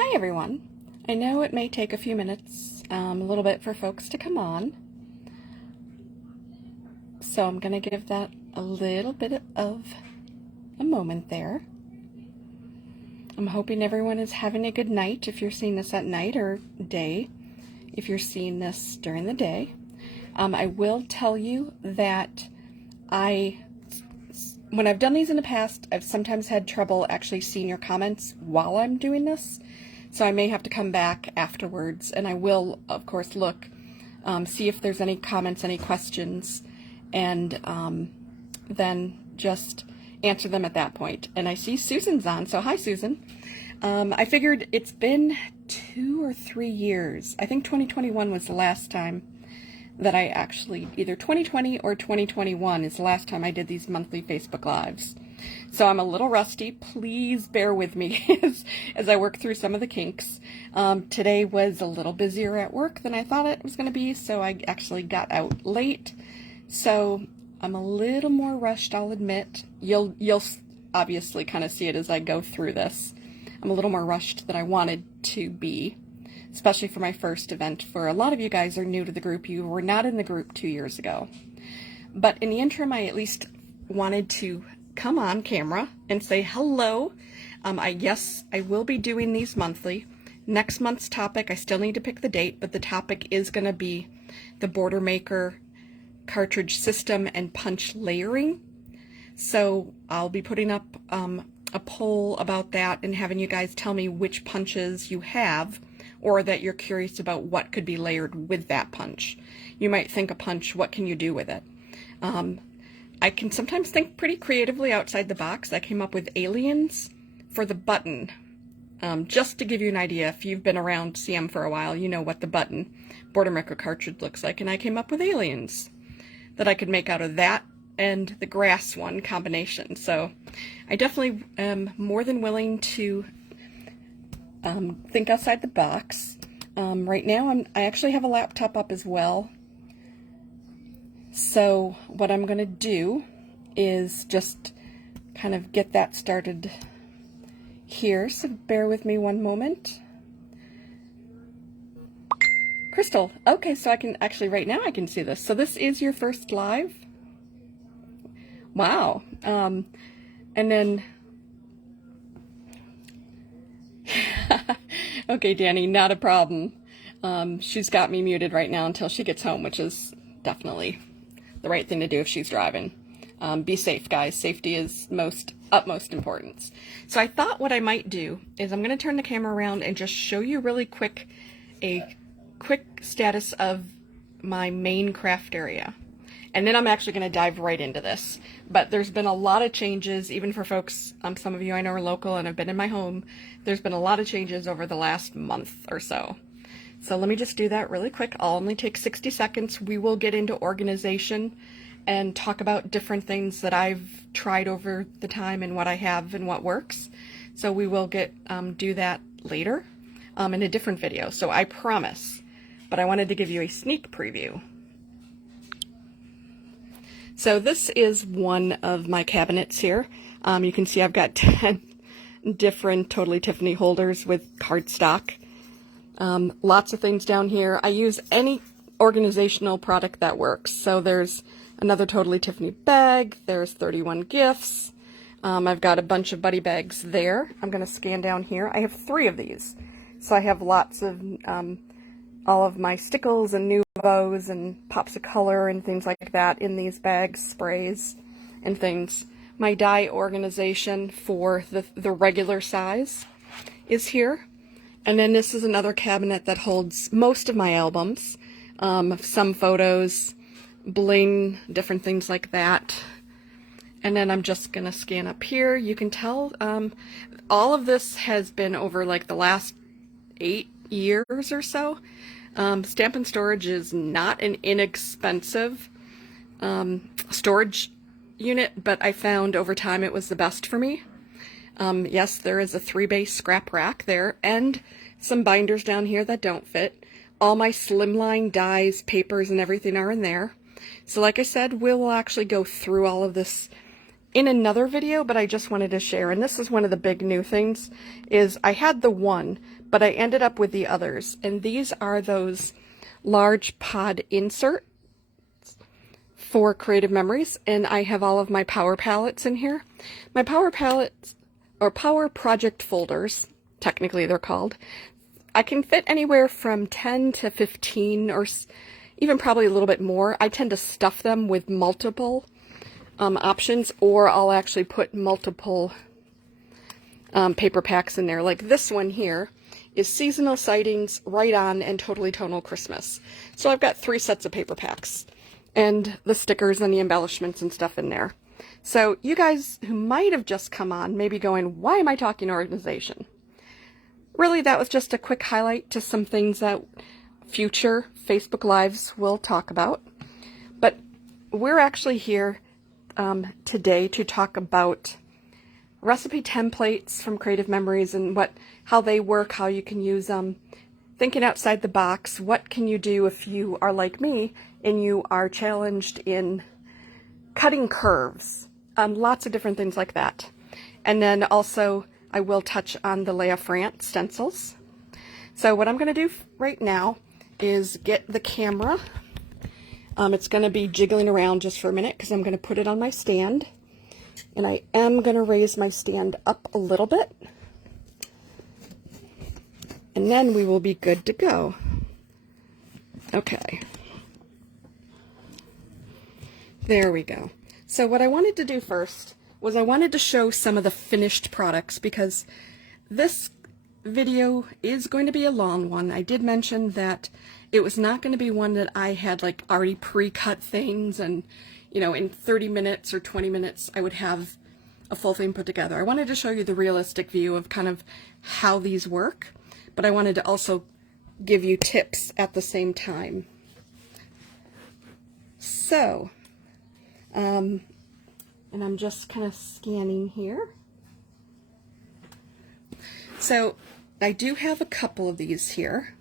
Hi everyone. I know it may take a few minutes, a little bit for folks to come on, so I'm going to give that a little bit of a moment there. I'm hoping everyone is having a good night if you're seeing this at night, or day if you're seeing this during the day. I will tell you that when I've done these in the past, I've sometimes had trouble actually seeing your comments while I'm doing this. So I may have to come back afterwards, and I will, of course, look, see if there's any comments, any questions, and then just answer them at that point. And I see Susan's on, so hi, Susan. I figured it's been 2 or 3 years. I think 2021 was the last time that I actually, either 2020 or 2021 is the last time I did these monthly Facebook Lives. So I'm a little rusty. Please bear with me as I work through some of the kinks. Today was a little busier at work than I thought it was going to be, so I actually got out late. So I'm a little more rushed, I'll admit. You'll obviously kind of see it as I go through this. I'm a little more rushed than I wanted to be, especially for my first event. For a lot of you guys are new to the group. You were not in the group 2 years ago. But in the interim, I at least wanted to come on camera and say hello. Yes, I will be doing these monthly. Next month's topic, I still need to pick the date, but the topic is going to be the Border Maker cartridge system and punch layering. So I'll be putting up a poll about that and having you guys tell me which punches you have, or that you're curious about what could be layered with that punch. You might think a punch, what can you do with it? I can sometimes think pretty creatively outside the box. I came up with aliens for the button. Just to give you an idea, if you've been around CM for a while, you know what the button Border Maker cartridge looks like. And I came up with aliens that I could make out of that and the grass one combination. So I definitely am more than willing to think outside the box. Right now I actually have a laptop up as well. So what I'm going to do is just kind of get that started here. So bear with me one moment. Crystal, okay, so I can actually, right now I can see this. So this is your first live? Wow. And then, okay, Danny, not a problem. She's got me muted right now until she gets home, which is definitely the right thing to do if she's driving. Be safe, guys. Safety is utmost importance. So I thought what I might do is I'm going to turn the camera around and just show you really quick a quick status of my main craft area. And then I'm actually going to dive right into this. But there's been a lot of changes, even for folks, some of you I know are local and have been in my home. There's been a lot of changes over the last month or so. So let me just do that really quick. I'll only take 60 seconds. We will get into organization and talk about different things that I've tried over the time and what I have and what works. So we will do that later in a different video. So I promise. But I wanted to give you a sneak preview. So this is one of my cabinets here. You can see I've got 10 different Totally Tiffany holders with cardstock. Lots of things down here. I use any organizational product that works. So there's another Totally Tiffany bag. There's 31 gifts. I've got a bunch of buddy bags there. I'm going to scan down here. I have 3 of these. So I have lots of all of my stickles and new bows and pops of color and things like that in these bags, sprays and things. My die organization for the regular size is here. And then this is another cabinet that holds most of my albums, some photos, bling, different things like that. And then I'm just going to scan up here. You can tell all of this has been over like the last 8 years or so. Stampin' Storage is not an inexpensive storage unit, but I found over time it was the best for me. Yes, there is a 3-base scrap rack there and some binders down here that don't fit. All my slimline dies, papers, and everything are in there. So like I said, we'll actually go through all of this in another video, but I just wanted to share, and this is one of the big new things, is I had the one, but I ended up with the others, and these are those large pod inserts for Creative Memories, and I have all of my power palettes in here. My power palettes, or power project folders, technically they're called, I can fit anywhere from 10 to 15, or even probably a little bit more. I tend to stuff them with multiple options, or I'll actually put multiple paper packs in there. Like this one here is Seasonal Sightings, Right On, and Totally Tonal Christmas. So I've got 3 sets of paper packs, and the stickers and the embellishments and stuff in there. So you guys who might have just come on may be going, why am I talking organization? Really, that was just a quick highlight to some things that future Facebook Lives will talk about. But we're actually here today to talk about recipe templates from Creative Memories and how they work, how you can use them, thinking outside the box. What can you do if you are like me and you are challenged in cutting curves? Lots of different things like that. And then also I will touch on the Leah France stencils. So what I'm going to do right now is get the camera. It's going to be jiggling around just for a minute because I'm going to put it on my stand. And I am going to raise my stand up a little bit. And then we will be good to go. Okay. There we go. So what I wanted to do first was I wanted to show some of the finished products, because this video is going to be a long one. I did mention that it was not going to be one that I had like already pre-cut things and, you know, in 30 minutes or 20 minutes I would have a full thing put together. I wanted to show you the realistic view of kind of how these work, but I wanted to also give you tips at the same time. So, and I'm just kind of scanning here. So I do have a couple of these here,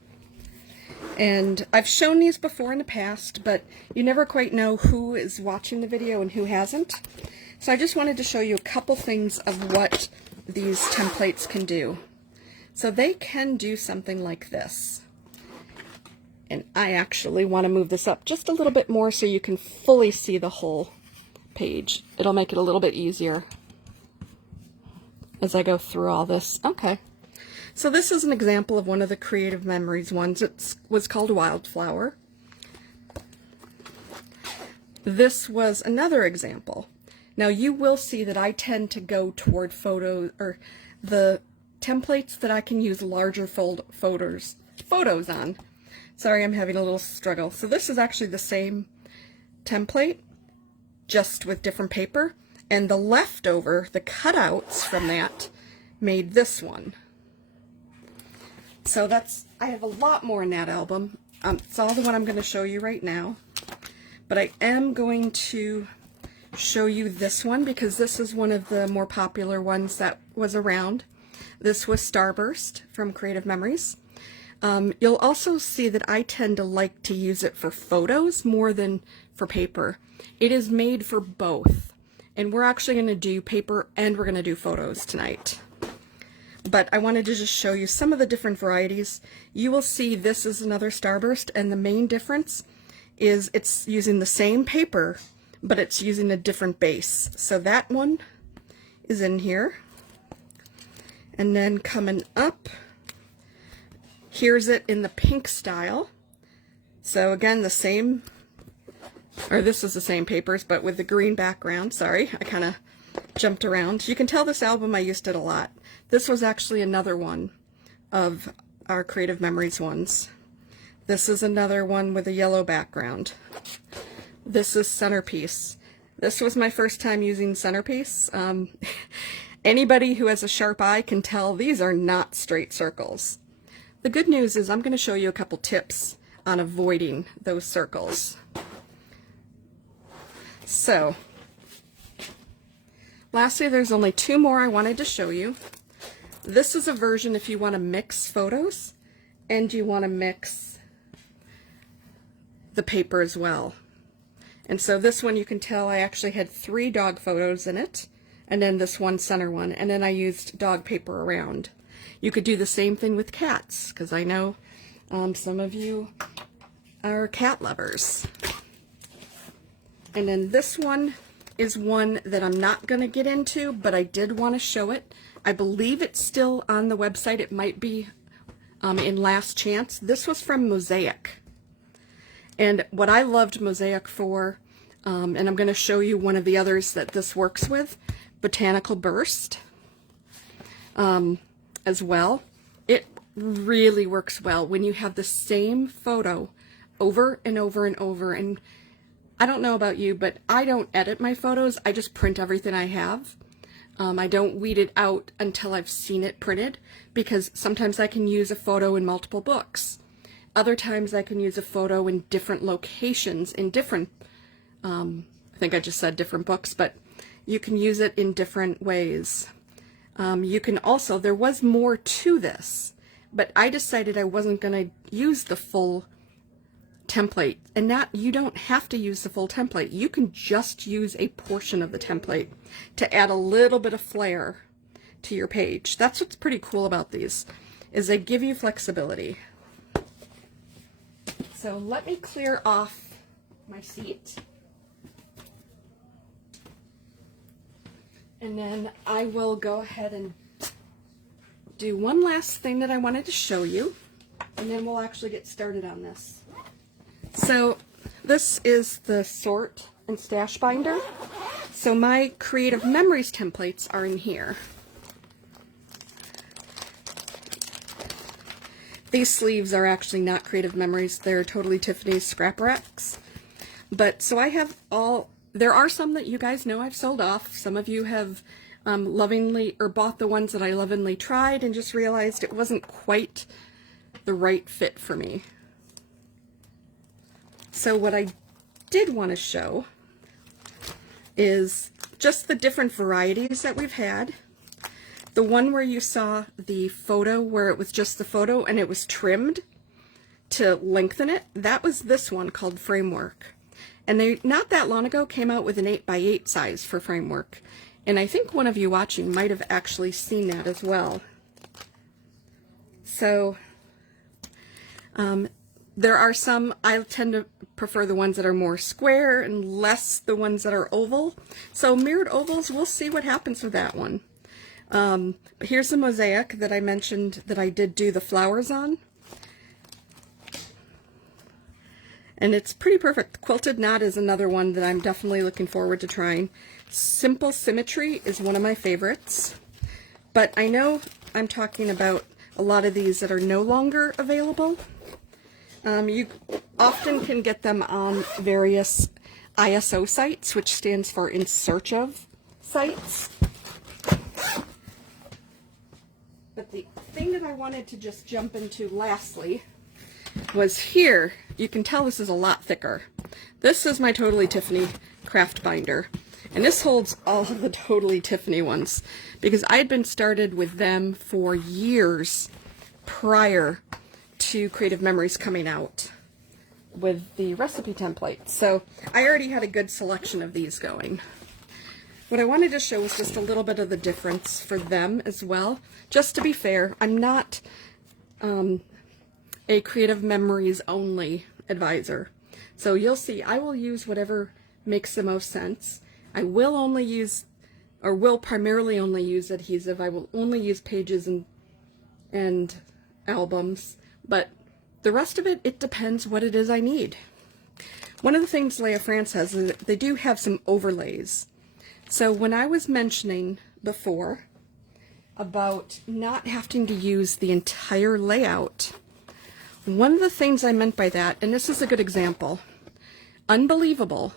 and I've shown these before in the past, but you never quite know who is watching the video and who hasn't. So I just wanted to show you a couple things of what these templates can do. So they can do something like this. And I actually want to move this up just a little bit more so you can fully see the whole page. It'll make it a little bit easier as I go through all this. Okay. So this is an example of one of the Creative Memories ones. It was called Wildflower. This was another example. Now you will see that I tend to go toward photos, or the templates that I can use larger photos on. Sorry, I'm having a little struggle. So this is actually the same template, just with different paper, and the leftover, the cutouts from that, made this one. So I have a lot more in that album. It's all the one I'm going to show you right now, but I am going to show you this one because this is one of the more popular ones that was around. This was Starburst from Creative Memories. You'll also see that I tend to like to use it for photos more than for paper. It is made for both, and we're actually going to do paper and we're going to do photos tonight. But I wanted to just show you some of the different varieties. You will see this is another Starburst, and the main difference is it's using the same paper, but it's using a different base. So that one is in here. And then coming up, here's it in the pink style. So again, the same, or this is the same papers, but with the green background. Sorry, I kind of jumped around. You can tell this album I used it a lot. This was actually another one of our Creative Memories ones. This is another one with a yellow background. This is Centerpiece. This was my first time using Centerpiece. Anybody who has a sharp eye can tell these are not straight circles. The good news is I'm going to show you a couple tips on avoiding those circles. So, lastly, there's only 2 more I wanted to show you. This is a version if you want to mix photos and you want to mix the paper as well. And so this one, you can tell I actually had 3 dog photos in it, and then this one center one, and then I used dog paper around. You could do the same thing with cats, because I know some of you are cat lovers. And then this one is one that I'm not going to get into, but I did want to show it. I believe it's still on the website. It might be in Last Chance. This was from Mosaic. And what I loved Mosaic for, and I'm going to show you one of the others that this works with, Botanical Burst, as well. It really works well when you have the same photo over and over and over. And I don't know about you, but I don't edit my photos. I just print everything I have. I don't weed it out until I've seen it printed, because sometimes I can use a photo in multiple books. Other times I can use a photo in different locations, in different, I think I just said different books, but you can use it in different ways. You can also, there was more to this, but I decided I wasn't going to use the full template. And you don't have to use the full template. You can just use a portion of the template to add a little bit of flair to your page. That's what's pretty cool about these, is they give you flexibility. So let me clear off my seat. And then I will go ahead and do one last thing that I wanted to show you, and then we'll actually get started on this. So this is the sort and stash binder. So my Creative Memories templates are in here. These sleeves are actually not Creative Memories, they're totally Tiffany's scrap racks. But so I have there are some that you guys know I've sold off. Some of you have lovingly, or bought the ones that I lovingly tried and just realized it wasn't quite the right fit for me. So what I did want to show is just the different varieties that we've had. The one where you saw the photo where it was just the photo and it was trimmed to lengthen it, that was this one called Framework. And they, not that long ago, came out with an 8x8 size for Framework. And I think one of you watching might have actually seen that as well. So there are some, I tend to prefer the ones that are more square and less the ones that are oval. So mirrored ovals, we'll see what happens with that one. But here's the Mosaic that I mentioned that I did do the flowers on. And it's pretty perfect. Quilted Knot is another one that I'm definitely looking forward to trying. Simple Symmetry is one of my favorites. But I know I'm talking about a lot of these that are no longer available. You often can get them on various ISO sites, which stands for In Search Of sites. But the thing that I wanted to just jump into lastly was here. You can tell this is a lot thicker. This is my Totally Tiffany craft binder. And this holds all of the Totally Tiffany ones, because I had been started with them for years prior to Creative Memories coming out with the recipe template. So I already had a good selection of these going. What I wanted to show was just a little bit of the difference for them as well. Just to be fair, I'm not a Creative Memories only advisor. So you'll see I will use whatever makes the most sense. I will only use, or will primarily only use adhesive. I will only use pages and albums, but the rest of it, it depends what it is I need. One of the things Leah France has is that they do have some overlays. So when I was mentioning before about not having to use the entire layout, one of the things I meant by that, and this is a good example, Unbelievable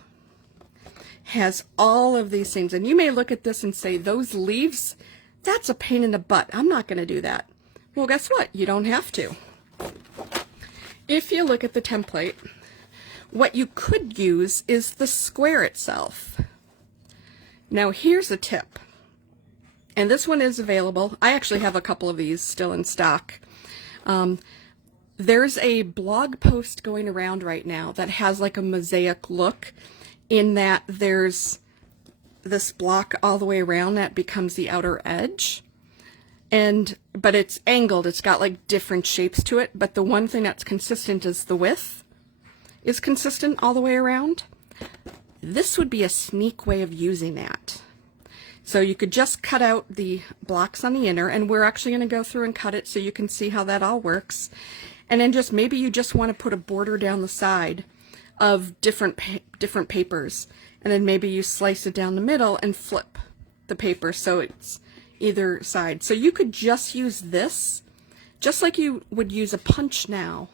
has all of these things, and you may look at this and say, those leaves, that's a pain in the butt. I'm not going to do that. Well, guess what? You don't have to. If you look at the template, what you could use is the square itself. Now here's a tip, and this one is available. I actually have a couple of these still in stock. There's a blog post going around right now that has like a mosaic look, in that there's this block all the way around that becomes the outer edge. But it's angled, it's got like different shapes to it, but the one thing that's consistent is the width is consistent all the way around. This would be a sneak way of using that. So you could just cut out the blocks on the inner, and we're actually going to go through and cut it so you can see how that all works. And then just maybe you just want to put a border down the side of different papers, and then maybe you slice it down the middle and flip the paper so it's either side. So you could just use this just like you would use a punch now,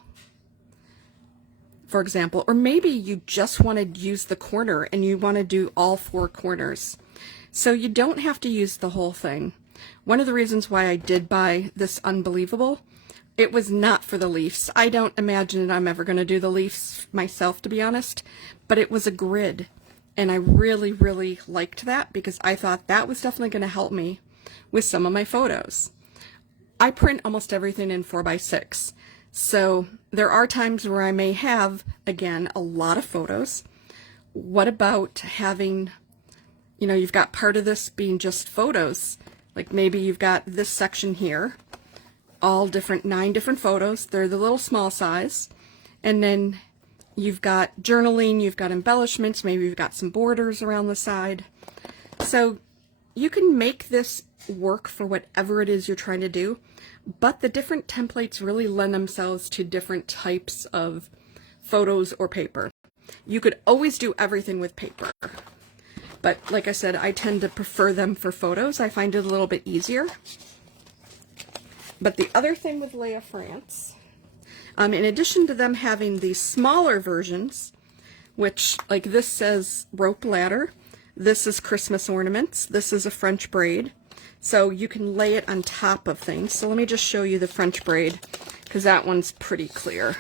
for example, or maybe you just want to use the corner and you want to do all 4 corners. So you don't have to use the whole thing. One of the reasons why I did buy this Unbelievable, it was not for the leaves. I don't imagine that I'm ever going to do the leaves myself, to be honest, but it was a grid, and I really, really liked that because I thought that was definitely going to help me with some of my photos. I print almost everything in 4x6, so there are times where I may have, again, a lot of photos. What about having, you know, you've got part of this being just photos, like maybe you've got this section here, all different, 9 different photos, they're the little small size, and then you've got journaling, you've got embellishments, maybe you've got some borders around the side. So you can make this work for whatever it is you're trying to do, but the different templates really lend themselves to different types of photos or paper. You could always do everything with paper, but like I said, I tend to prefer them for photos. I find it a little bit easier. But the other thing with Leah France, in addition to them having the smaller versions, which like this says rope ladder, this is Christmas ornaments, this is a French braid, so you can lay it on top of things. So let me just show you the French braid, because that one's pretty clear.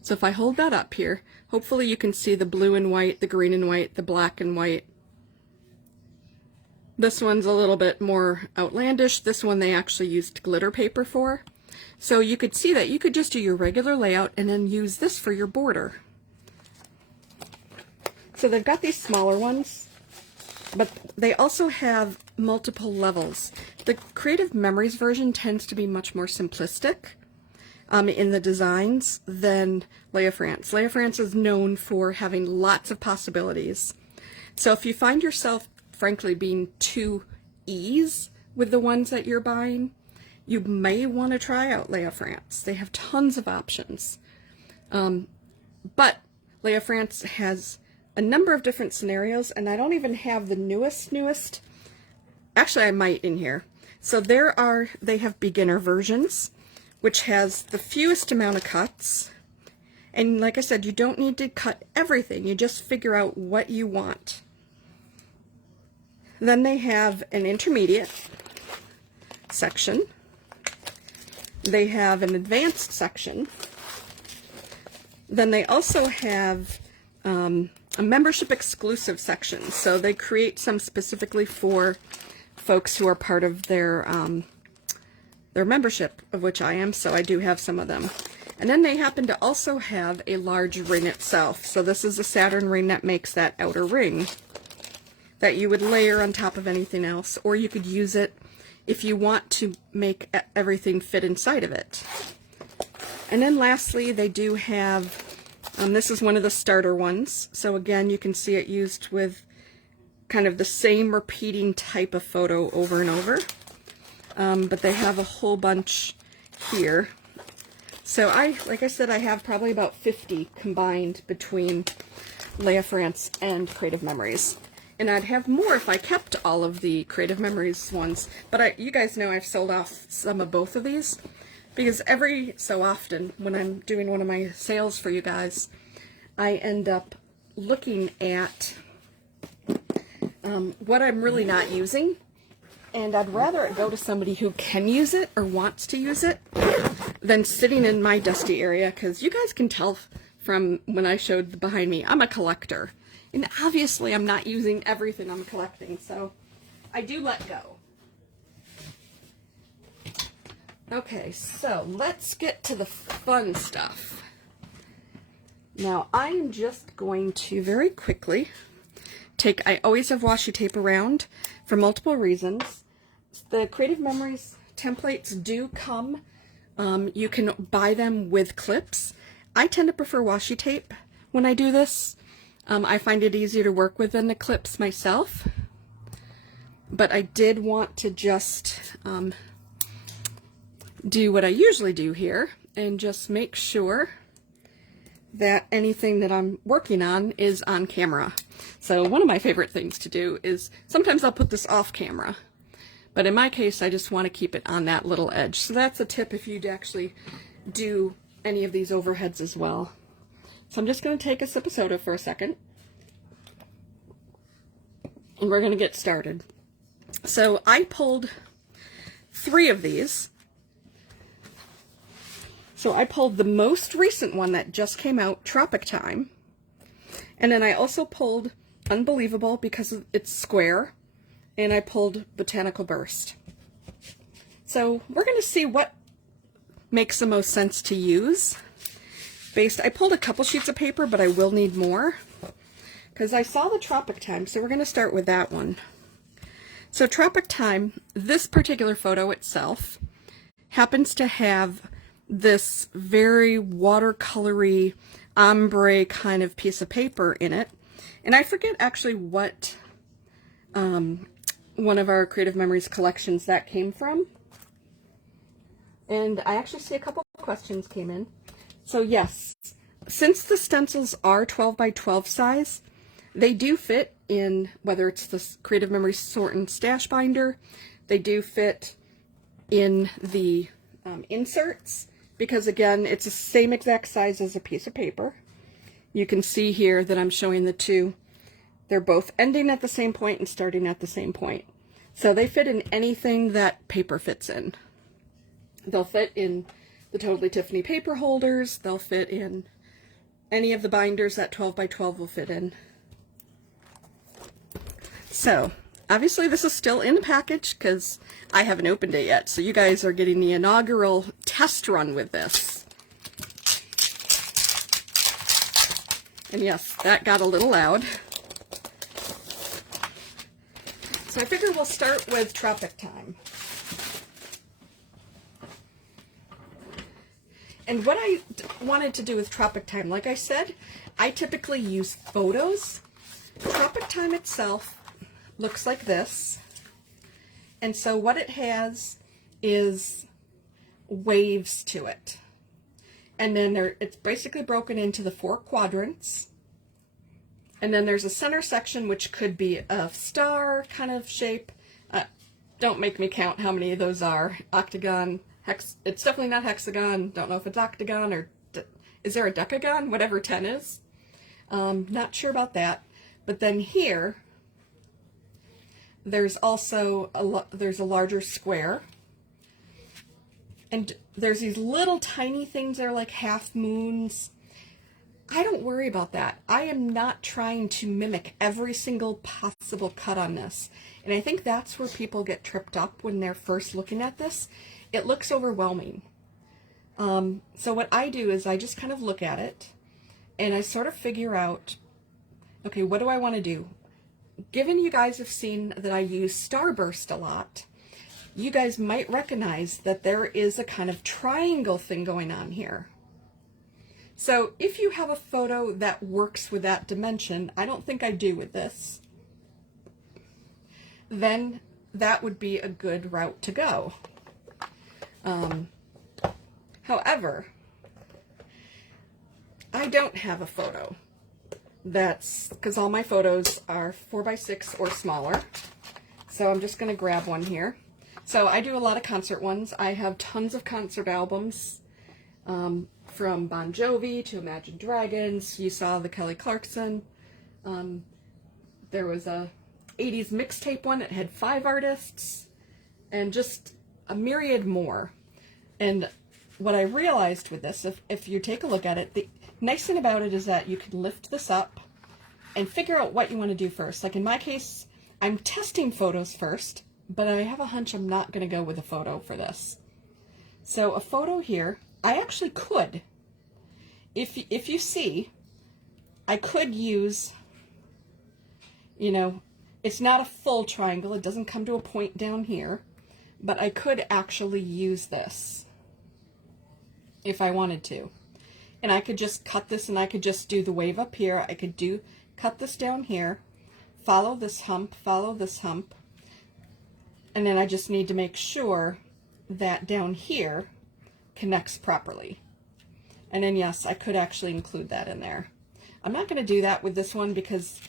So if I hold that up here, hopefully you can see the blue and white, the green and white, the black and white. This one's a little bit more outlandish. This one they actually used glitter paper for. So you could see that you could just do your regular layout and then use this for your border. So they've got these smaller ones, but they also have multiple levels. The Creative Memories version tends to be much more simplistic in the designs than Leah France. Leah France is known for having lots of possibilities. So if you find yourself, frankly, being too ease with the ones that you're buying, you may want to try out Leah France. They have tons of options. But Leah France has a number of different scenarios, and I don't even have the newest. Actually, I might in here. So they have beginner versions, which has the fewest amount of cuts. And like I said, you don't need to cut everything. You just figure out what you want. Then they have an intermediate section. They have an advanced section. Then they also have a membership exclusive section. So they create some specifically for folks who are part of their membership, of which I am, so I do have some of them. And then they happen to also have a large ring itself. So this is a Saturn ring that makes that outer ring that you would layer on top of anything else, or you could use it if you want to make everything fit inside of it. And then lastly, they do have, this is one of the starter ones. So again, you can see it used with kind of the same repeating type of photo over and over. But they have a whole bunch here. So like I said, I have probably about 50 combined between Leah France and Creative Memories. And I'd have more if I kept all of the Creative Memories ones. But you guys know I've sold off some of both of these, because every so often when I'm doing one of my sales for you guys, I end up looking at what I'm really not using. And I'd rather it go to somebody who can use it or wants to use it than sitting in my dusty area, because you guys can tell from when I showed behind me, I'm a collector. And obviously I'm not using everything I'm collecting, so I do let go. Okay, so let's get to the fun stuff. Now I am just going to very quickly I always have washi tape around for multiple reasons. The Creative Memories templates do come, you can buy them with clips. I tend to prefer washi tape when I do this. I find it easier to work with than the clips myself. But I did want to just do what I usually do here and just make sure that anything that I'm working on is on camera. So one of my favorite things to do is sometimes I'll put this off camera, but in my case I just want to keep it on that little edge. So that's a tip if you'd actually do any of these overheads as well. So I'm just going to take a sip of soda for a second and we're going to get started. So I pulled 3 of these. So I pulled the most recent one that just came out, Tropic Time. And then I also pulled Unbelievable because it's square. And I pulled Botanical Burst. So we're going to see what makes the most sense to use. I pulled a couple sheets of paper, but I will need more. Because I saw the Tropic Time, so we're going to start with that one. So Tropic Time, this particular photo itself, happens to have this very watercolory ombre kind of piece of paper in it. And I forget actually what one of our Creative Memories collections that came from. And I actually see a couple of questions came in. So yes, since the stencils are 12 by 12 size, they do fit in, whether it's the Creative Memories Sort and Stash binder, they do fit in the inserts, because again, it's the same exact size as a piece of paper. You can see here that I'm showing the 2. They're both ending at the same point and starting at the same point. So they fit in anything that paper fits in. They'll fit in the Totally Tiffany paper holders, they'll fit in any of the binders that 12 by 12 will fit in. So, obviously this is still in the package because I haven't opened it yet, so you guys are getting the inaugural test run with this. And yes, that got a little loud. So I figure we'll start with Tropic Time. And what I wanted to do with Tropic Time, like I said, I typically use photos. Tropic Time itself looks like this. And so what it has is waves to it. And then it's basically broken into the 4 quadrants. And then there's a center section which could be a star kind of shape. Don't make me count how many of those are. Octagon, it's definitely not hexagon. Don't know if it's octagon or is there a decagon? Whatever 10 is. Not sure about that. But then here, there's also there's a larger square. And there's these little tiny things that are like half moons. I don't worry about that. I am not trying to mimic every single possible cut on this. And I think that's where people get tripped up when they're first looking at this. It looks overwhelming. So what I do is I just kind of look at it and I sort of figure out, okay, what do I want to do? Given you guys have seen that I use Starburst a lot, you guys might recognize that there is a kind of triangle thing going on here. So if you have a photo that works with that dimension, I don't think I do with this, then that would be a good route to go. However, I don't have a photo because all my photos are 4x6 or smaller. So I'm just going to grab one here. So I do a lot of concert ones. I have tons of concert albums. From Bon Jovi to Imagine Dragons. You saw the Kelly Clarkson. There was a 80s mixtape one that had 5 artists and just a myriad more. And what I realized with this, if you take a look at it, the nice thing about it is that you can lift this up and figure out what you want to do first. Like in my case, I'm testing photos first, but I have a hunch I'm not going to go with a photo for this. So a photo here, I actually could. If you see, I could use, you know, it's not a full triangle. It doesn't come to a point down here, but I could actually use this if I wanted to. And I could just cut this, and I could just do the wave up here. I could cut this down here, follow this hump, and then I just need to make sure that down here connects properly. And then yes, I could actually include that in there. I'm not going to do that with this one because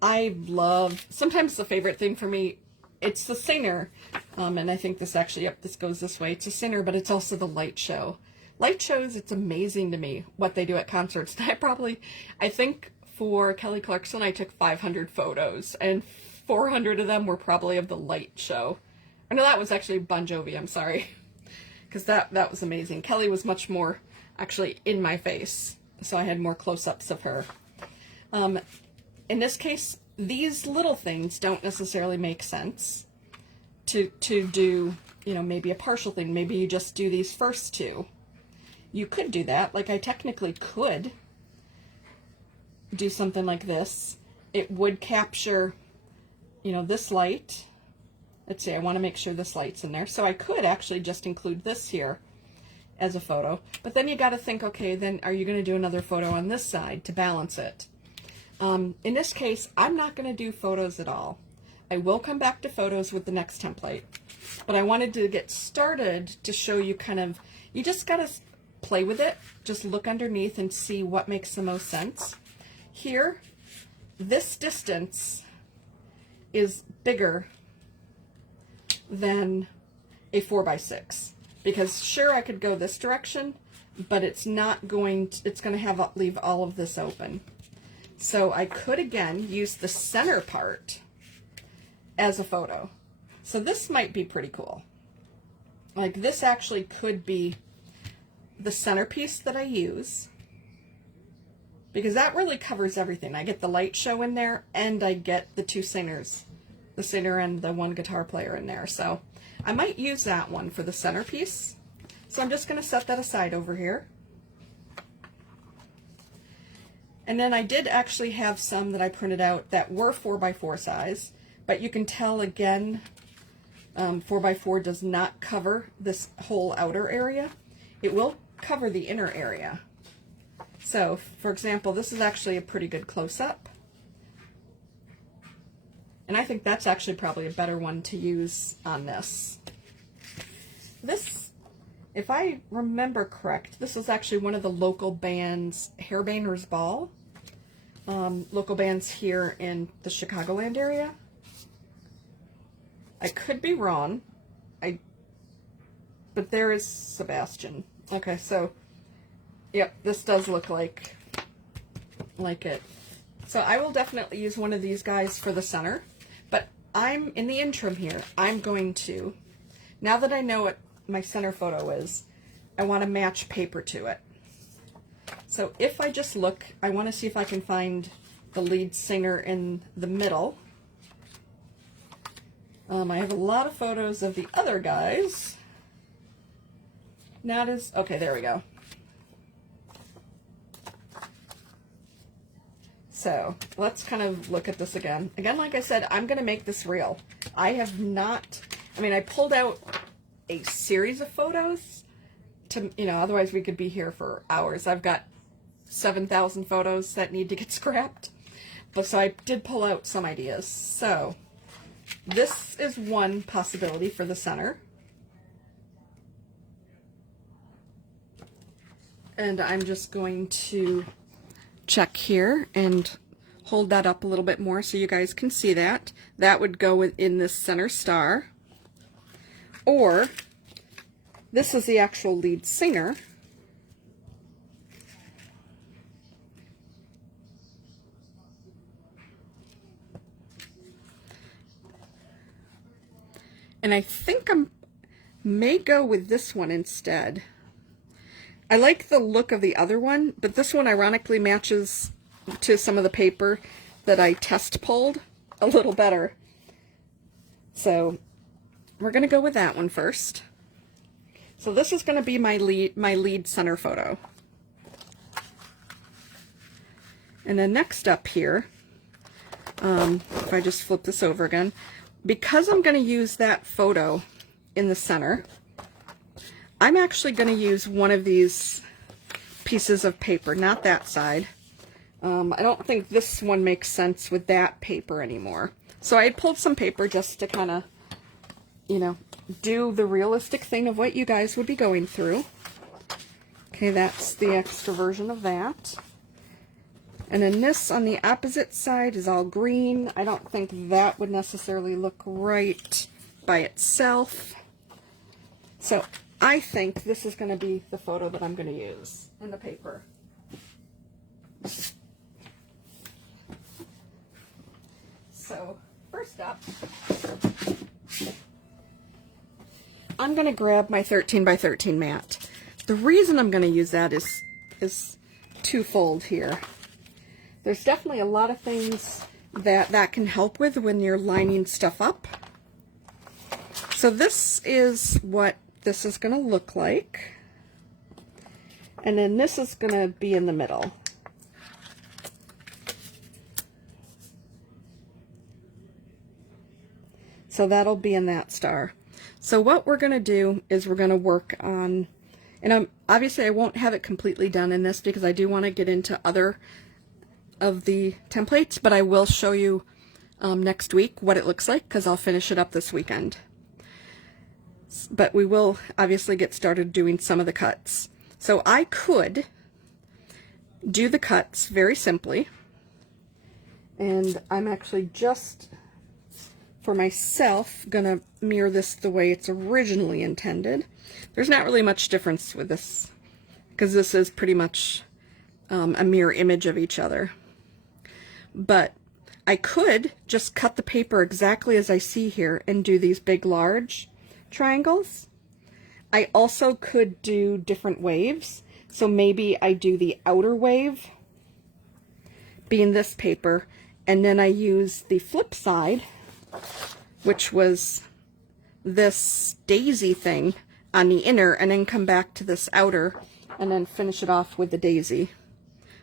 I love, sometimes the favorite thing for me, it's the singer, and I think this actually, yep, this goes this way. It's a singer, but it's also the light show. Light shows, it's amazing to me what they do at concerts. I think for Kelly Clarkson, I took 500 photos, and 400 of them were probably of the light show. Or no, that was actually Bon Jovi, I'm sorry. Because that was amazing. Kelly was much more actually in my face, so I had more close-ups of her. In this case, these little things don't necessarily make sense to do, you know, maybe a partial thing. Maybe you just do these first two. You could do that. Like, I technically could do something like this. It would capture, you know, this light. Let's see, I want to make sure this light's in there. So I could actually just include this here as a photo. But then you got to think, okay, then are you going to do another photo on this side to balance it? In this case, I'm not going to do photos at all. I will come back to photos with the next template. But I wanted to get started to show you kind of, you just got to play with it. Just look underneath and see what makes the most sense. Here, this distance is bigger than a 4x6, because sure, I could go this direction, but it's not going to, it's going to leave all of this open. So I could again use the center part as a photo. So this might be pretty cool. Like, this actually could be the centerpiece that I use, because that really covers everything. I get the light show in there, and I get the two singers, the singer and the one guitar player in there. So I might use that one for the centerpiece. So I'm just going to set that aside over here. And then I did actually have some that I printed out that were 4x4 size, but you can tell again, 4x4 does not cover this whole outer area. It will cover the inner area. So, for example, this is actually a pretty good close-up. And I think that's actually probably a better one to use on this. This, if I remember correct, this is actually one of the local bands, Hairbaners Ball. Local bands here in the Chicagoland area. I could be wrong. But there is Sebastian. Okay, so, yep, this does look like it. So I will definitely use one of these guys for the center. But I'm, in the interim here, I'm going to, now that I know what my center photo is, I want to match paper to it. So if I just look, I want to see if I can find the lead singer in the middle. I have a lot of photos of the other guys. Not as, okay, there we go. So let's kind of look at this again. Again, like I said, I'm going to make this real. I have not, I mean, I pulled out a series of photos to, you know, otherwise we could be here for hours. I've got 7,000 photos that need to get scrapped. But so I did pull out some ideas. So this is one possibility for the center. And I'm just going to check here and hold that up a little bit more so you guys can see that. That would go in this center star. Or this is the actual lead singer. And I think I may go with this one instead. I like the look of the other one, but this one ironically matches to some of the paper that I test pulled a little better. So we're going to go with that one first. So this is going to be my lead center photo. And then next up here, if I just flip this over again, because I'm going to use that photo in the center, I'm actually going to use one of these pieces of paper, not that side. I don't think this one makes sense with that paper anymore. So I pulled some paper just to kind of, you know, do the realistic thing of what you guys would be going through. Okay, that's the extra version of that. And then this on the opposite side is all green. I don't think that would necessarily look right by itself. So I think this is going to be the photo that I'm going to use in the paper. So first up, I'm going to grab my 13 by 13 mat. The reason I'm going to use that is twofold here. There's definitely a lot of things that can help with when you're lining stuff up. So this is what this is going to look like. And then this is going to be in the middle. So that'll be in that star. So what we're going to do is we're going to work on, and obviously I won't have it completely done in this because I do want to get into other of the templates, but I will show you next week what it looks like because I'll finish it up this weekend. But we will obviously get started doing some of the cuts. So I could do the cuts very simply, and I'm actually just for myself gonna mirror this the way it's originally intended. There's not really much difference with this because this is pretty much a mirror image of each other. But I could just cut the paper exactly as I see here and do these big large triangles. I also could do different waves. So maybe I do the outer wave being this paper, and then I use the flip side, which was this daisy thing on the inner, and then come back to this outer and then finish it off with the daisy,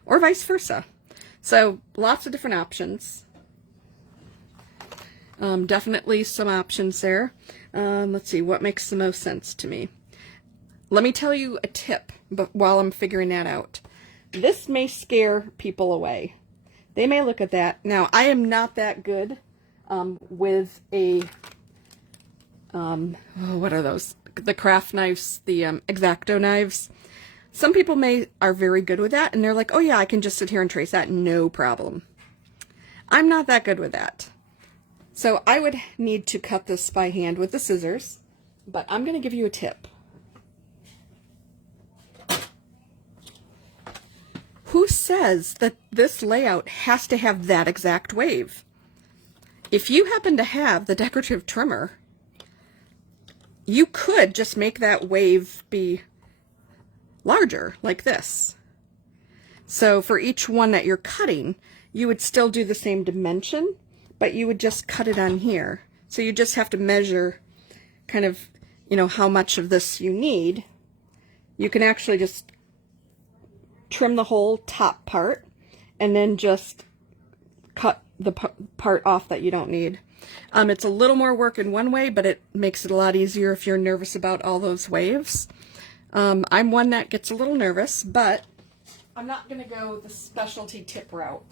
or vice versa. So lots of different options. Definitely some options there. Let's see, what makes the most sense to me? Let me tell you a tip, but while I'm figuring that out. This may scare people away. They may look at that. Now, I am not that good with a, what are those? The craft knives, the X-Acto knives. Some people are very good with that, and they're like, oh yeah, I can just sit here and trace that, no problem. I'm not that good with that. So I would need to cut this by hand with the scissors, but I'm going to give you a tip. Who says that this layout has to have that exact wave? If you happen to have the decorative trimmer, you could just make that wave be larger, like this. So for each one that you're cutting, you would still do the same dimension, but you would just cut it on here. So you just have to measure kind of, you know, how much of this you need. You can actually just trim the whole top part and then just cut the part off that you don't need. It's a little more work in one way, but it makes it a lot easier if you're nervous about all those waves. I'm one that gets a little nervous, but I'm not going to go the specialty tip route.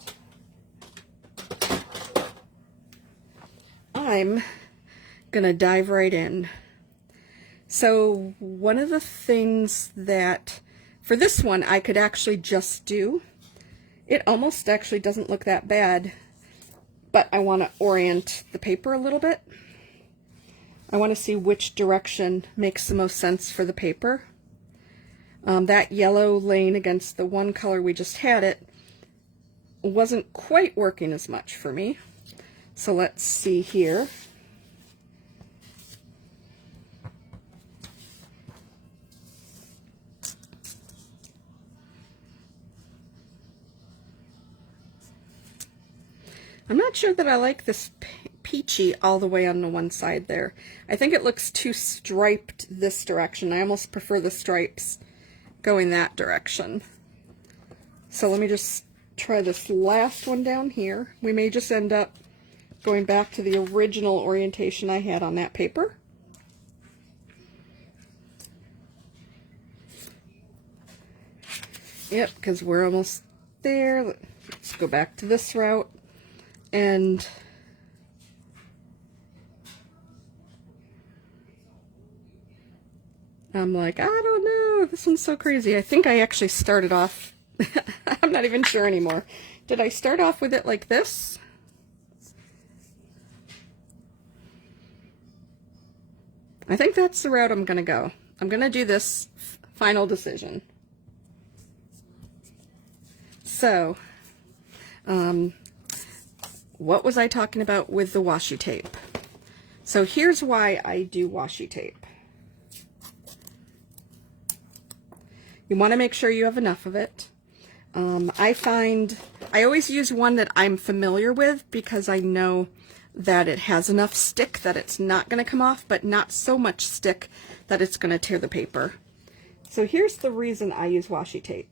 I'm going to dive right in. So one of the things that, for this one, I could actually just do, it almost actually doesn't look that bad, but I want to orient the paper a little bit. I want to see which direction makes the most sense for the paper. That yellow laying against the one color we just had it wasn't quite working as much for me. So let's see here. I'm not sure that I like this peachy all the way on the one side there. I think it looks too striped this direction. I almost prefer the stripes going that direction. So let me just try this last one down here. We may just end up going back to the original orientation I had on that paper. Yep, because we're almost there. Let's go back to this route. And I'm like, I don't know, this one's so crazy. I think I actually started off, I'm not even sure anymore. Did I start off with it like this? I think that's the route I'm going to go. I'm going to do this final decision. So, what was I talking about with the washi tape? So here's why I do washi tape. You want to make sure you have enough of it. I find I always use one that I'm familiar with because I know that it has enough stick that it's not going to come off, but not so much stick that it's going to tear the paper. So here's the reason I use washi tape.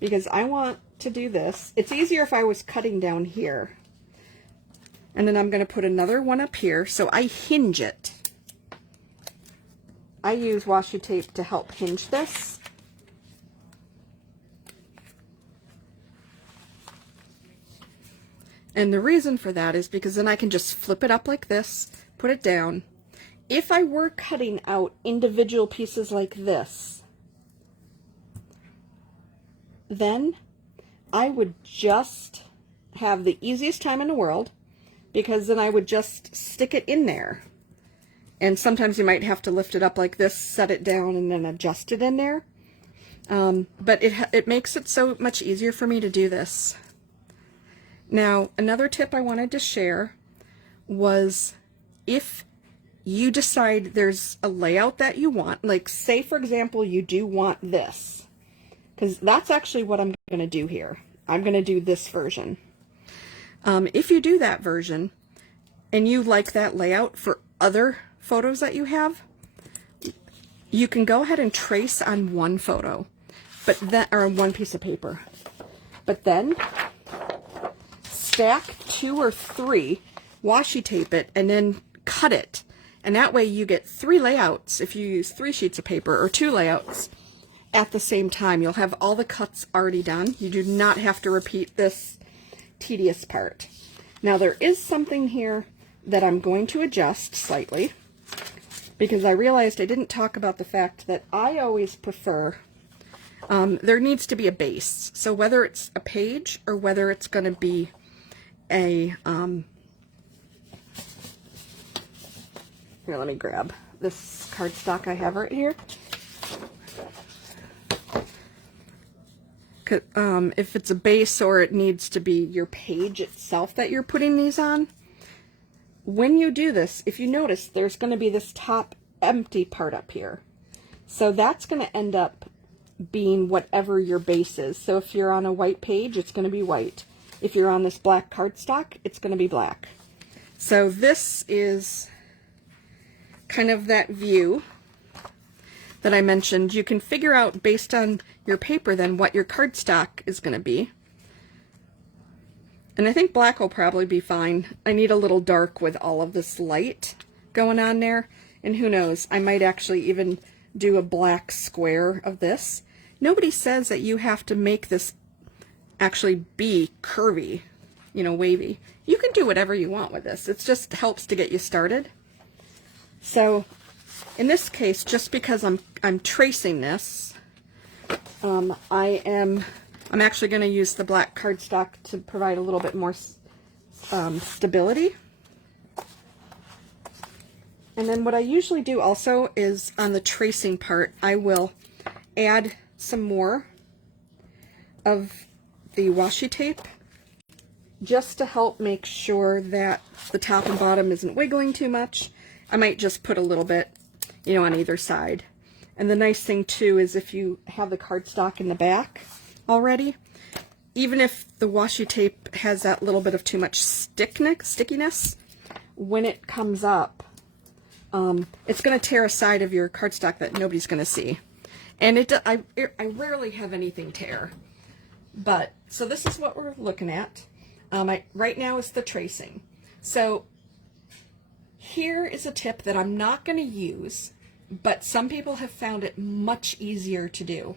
Because I want to do this. It's easier if I was cutting down here. And then I'm going to put another one up here, so I hinge it. I use washi tape to help hinge this. And the reason for that is because then I can just flip it up like this, put it down. If I were cutting out individual pieces like this, then I would just have the easiest time in the world, because then I would just stick it in there. And sometimes you might have to lift it up like this, set it down, and then adjust it in there. But it makes it so much easier for me to do this. Now, another tip I wanted to share was if you decide there's a layout that you want, like say for example you do want this, because that's actually what I'm going to do here. I'm going to do this version. If you do that version and you like that layout for other photos that you have, you can go ahead and trace on one photo, or on one piece of paper. But then stack 2 or 3, washi tape it, and then cut it. And that way you get 3 layouts if you use 3 sheets of paper, or 2 layouts at the same time. You'll have all the cuts already done. You do not have to repeat this tedious part. Now there is something here that I'm going to adjust slightly, because I realized I didn't talk about the fact that I always prefer, there needs to be a base. So whether it's a page or whether it's going to be a, here, let me grab this cardstock I have right here. If it's a base or it needs to be your page itself that you're putting these on, when you do this, if you notice, there's going to be this top empty part up here. So that's going to end up being whatever your base is. So if you're on a white page, it's going to be white. If you're on this black cardstock, it's going to be black. So this is kind of that view that I mentioned. You can figure out based on your paper then what your cardstock is going to be. And I think black will probably be fine. I need a little dark with all of this light going on there. And who knows, I might actually even do a black square of this. Nobody says that you have to make this actually be curvy, you know, wavy. You can do whatever you want with this. It just helps to get you started. So in this case, just because I'm tracing this, I'm actually going to use the black cardstock to provide a little bit more stability. And then what I usually do also is on the tracing part, I will add some more of the washi tape just to help make sure that the top and bottom isn't wiggling too much. I might just put a little bit, you know, on either side. And the nice thing too is if you have the cardstock in the back already, even if the washi tape has that little bit of too much stickiness, when it comes up, it's going to tear a side of your cardstock that nobody's going to see. And I rarely have anything tear. But, so this is what we're looking at. Right now is the tracing. So here is a tip that I'm not going to use, but some people have found it much easier to do.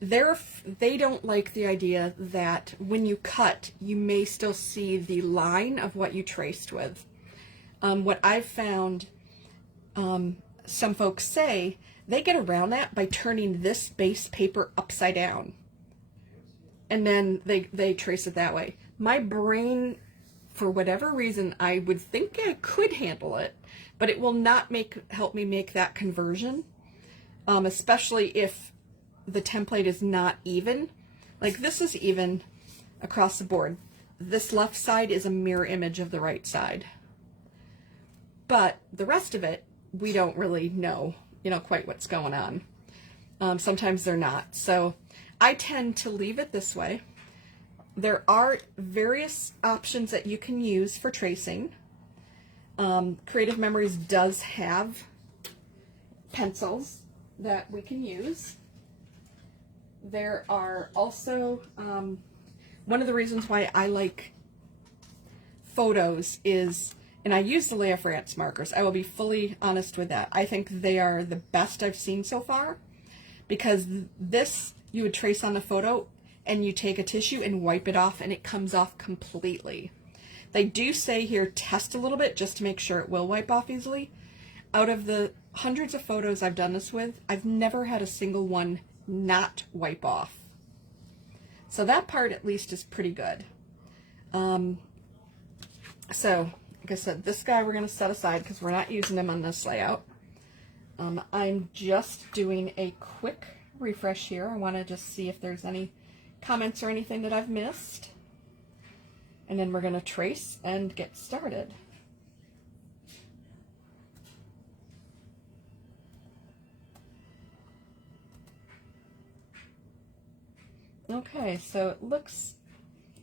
They don't like the idea that when you cut, you may still see the line of what you traced with. What I've found, some folks say, they get around that by turning this base paper upside down. And then they trace it that way. My brain, for whatever reason, I would think I could handle it, but it will not help me make that conversion, especially if the template is not even. Like this is even across the board. This left side is a mirror image of the right side. But the rest of it, we don't really know, quite what's going on. Sometimes they're not. So I tend to leave it this way. There are various options that you can use for tracing. Creative Memories does have pencils that we can use. There are also, one of the reasons why I like photos is, and I use the Leah France markers. I will be fully honest with that. I think they are the best I've seen so far, because this you would trace on the photo and you take a tissue and wipe it off and it comes off completely. They do say here test a little bit just to make sure it will wipe off easily. Out of the hundreds of photos I've done this with, I've never had a single one not wipe off. So that part at least is pretty good. So like I said, this guy we're going to set aside because we're not using him on this layout. I'm just doing a quick refresh here. I want to just see if there's any comments or anything that I've missed. And then we're going to trace and get started. Okay, so it looks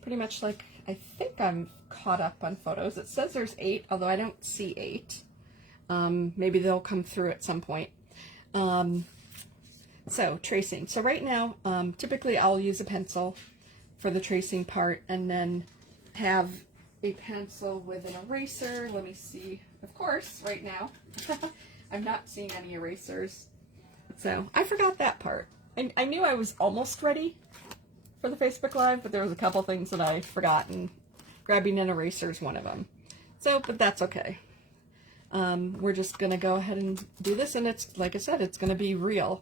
pretty much like, I think I'm caught up on photos. It says there's 8, although I don't see 8. Maybe they'll come through at some point. So tracing. So right now, typically I'll use a pencil for the tracing part and then have a pencil with an eraser. Let me see. Of course, right now, I'm not seeing any erasers. So I forgot that part. I knew I was almost ready for the Facebook Live, but there was a couple things that I forgot, and grabbing an eraser is one of them. So, but that's okay. We're just going to go ahead and do this, and it's, like I said, it's going to be real.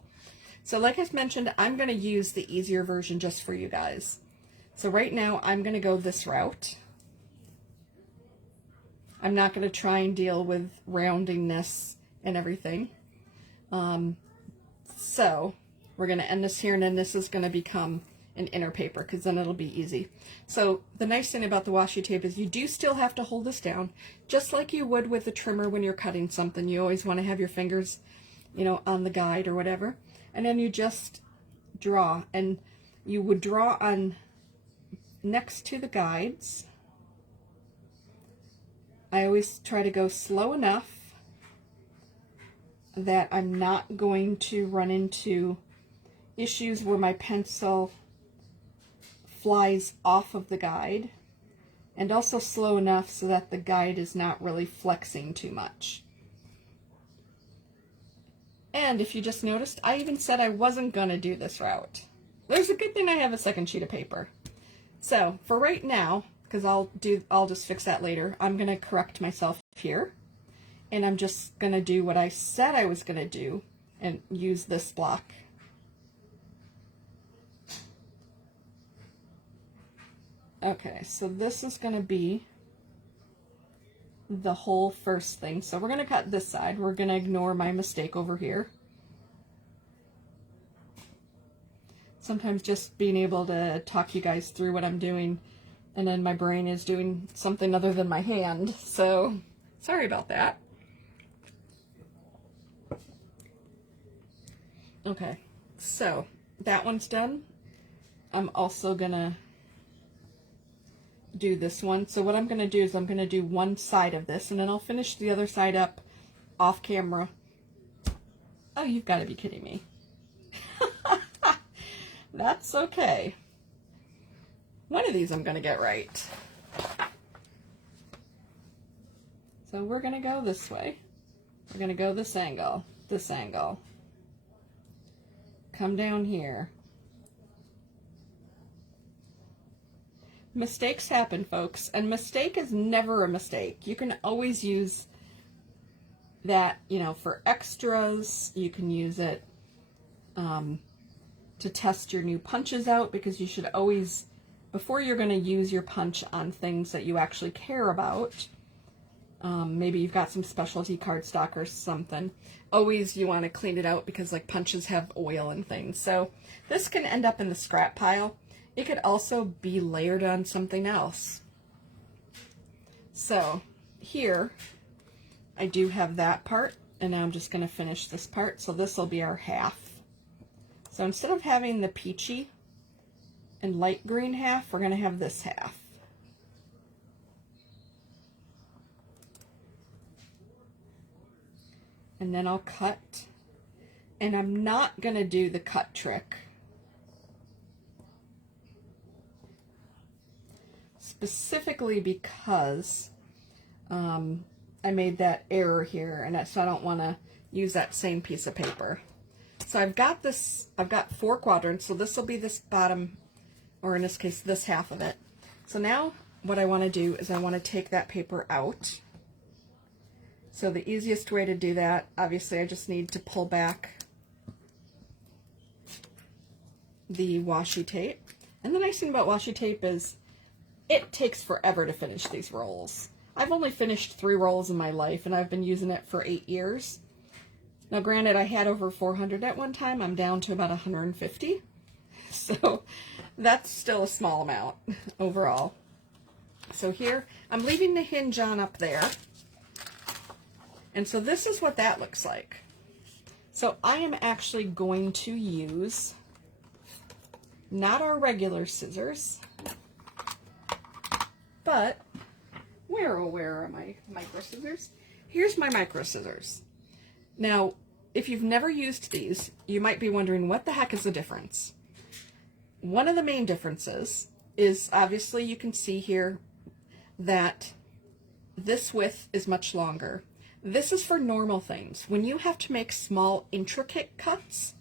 So like I mentioned, I'm going to use the easier version just for you guys. So right now, I'm going to go this route. I'm not going to try and deal with rounding this and everything. So we're going to end this here, and then this is going to become an inner paper because then it'll be easy. So the nice thing about the washi tape is you do still have to hold this down, just like you would with the trimmer when you're cutting something. You always want to have your fingers, on the guide or whatever. And then you just draw, and you would draw on next to the guides. I always try to go slow enough that I'm not going to run into issues where my pencil flies off of the guide, and also slow enough so that the guide is not really flexing too much. And if you just noticed, I even said I wasn't going to do this route. There's a good thing I have a second sheet of paper. So for right now, because I'll just fix that later, I'm going to correct myself here, and I'm just going to do what I said I was going to do and use this block. Okay, so this is going to be the whole first thing. So we're going to cut this side. We're going to ignore my mistake over here. Sometimes just being able to talk you guys through what I'm doing, and then my brain is doing something other than my hand. So sorry about that. Okay, so that one's done. I'm also going to do this one. So what I'm going to do is I'm going to do one side of this, and then I'll finish the other side up off camera. Oh, you've got to be kidding me. That's okay. One of these I'm going to get right. So we're going to go this way. We're going to go this angle, come down here. Mistakes happen, folks, and mistake is never a mistake. You can always use that, you know, for extras. You can use it to test your new punches out, because you should always, before you're going to use your punch on things that you actually care about, maybe you've got some specialty cardstock or something, always you want to clean it out, because like punches have oil and things. So this can end up in the scrap pile. It could also be layered on something else. So here I do have that part, and now I'm just going to finish this part. So this will be our half. So instead of having the peachy and light green half, we're going to have this half. And then I'll cut, and I'm not going to do the cut trick, specifically because I made that error here, and so I don't want to use that same piece of paper. So I've got this, I've got 4 quadrants, so this will be this bottom, or in this case, this half of it. So now what I want to do is I want to take that paper out. So the easiest way to do that, obviously, I just need to pull back the washi tape. And the nice thing about washi tape is it takes forever to finish these rolls. I've only finished 3 rolls in my life, and I've been using it for 8 years. Now granted, I had over 400 at one time. I'm down to about 150. So that's still a small amount overall. So here, I'm leaving the hinge on up there. And so this is what that looks like. So I am actually going to use not our regular scissors, but where are my micro scissors? Here's my micro scissors. Now, if you've never used these, you might be wondering, what the heck is the difference? One of the main differences is, obviously you can see here that this width is much longer. This is for normal things. When you have to make small, intricate cuts,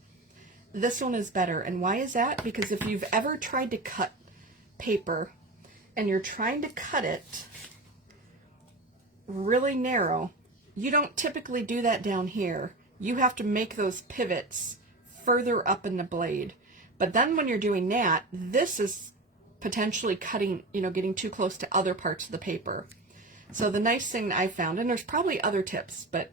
this one is better. And why is that? Because if you've ever tried to cut paper and you're trying to cut it really narrow, you don't typically do that down here. You have to make those pivots further up in the blade. But then when you're doing that, this is potentially cutting, you know, getting too close to other parts of the paper. So the nice thing I found, and there's probably other tips, but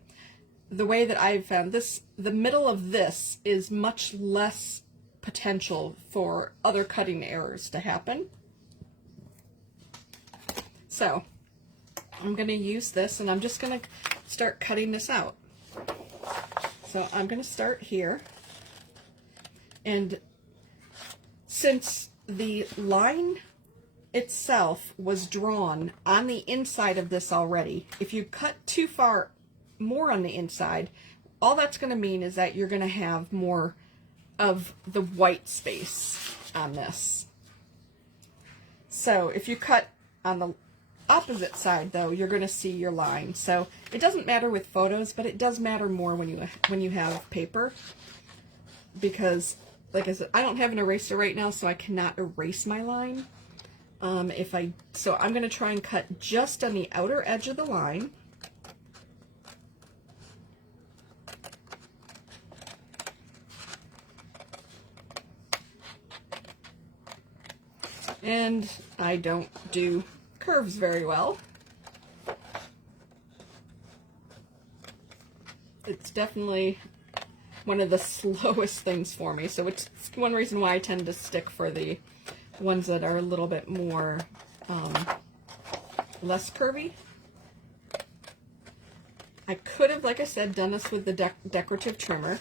the way that I've found this, the middle of this is much less potential for other cutting errors to happen. So I'm going to use this, and I'm just going to start cutting this out. So I'm going to start here, and since the line itself was drawn on the inside of this already, if you cut too far more on the inside, all that's going to mean is that you're going to have more of the white space on this. So if you cut on the opposite side, though, you're going to see your line. So it doesn't matter with photos, but it does matter more when you have paper, because like I said, I don't have an eraser right now, so I cannot erase my line. So I'm going to try and cut just on the outer edge of the line. And I don't do curves very well. It's definitely one of the slowest things for me, so it's one reason why I tend to stick for the ones that are a little bit more less curvy. I could have, like I said, done this with the decorative trimmer.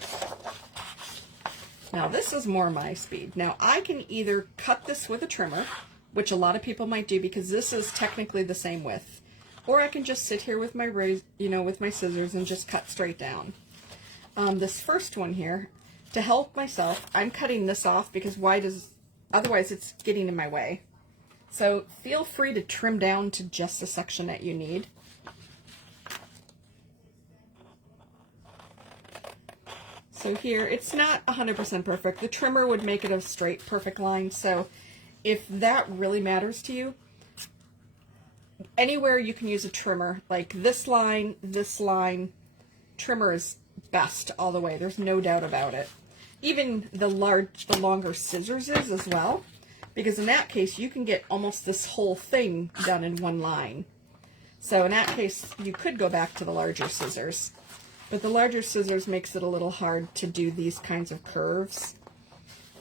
Now this is more my speed. Now I can either cut this with a trimmer, which a lot of people might do because this is technically the same width, or I can just sit here with my with my scissors and just cut straight down. This first one here, to help myself, I'm cutting this off because otherwise it's getting in my way. So feel free to trim down to just the section that you need. So here, it's not 100% perfect. The trimmer would make it a straight, perfect line. So if that really matters to you, anywhere you can use a trimmer, like this line, trimmer is best all the way. There's no doubt about it. Even the longer scissors is as well, because in that case, you can get almost this whole thing done in one line. So in that case, you could go back to the larger scissors. But the larger scissors makes it a little hard to do these kinds of curves.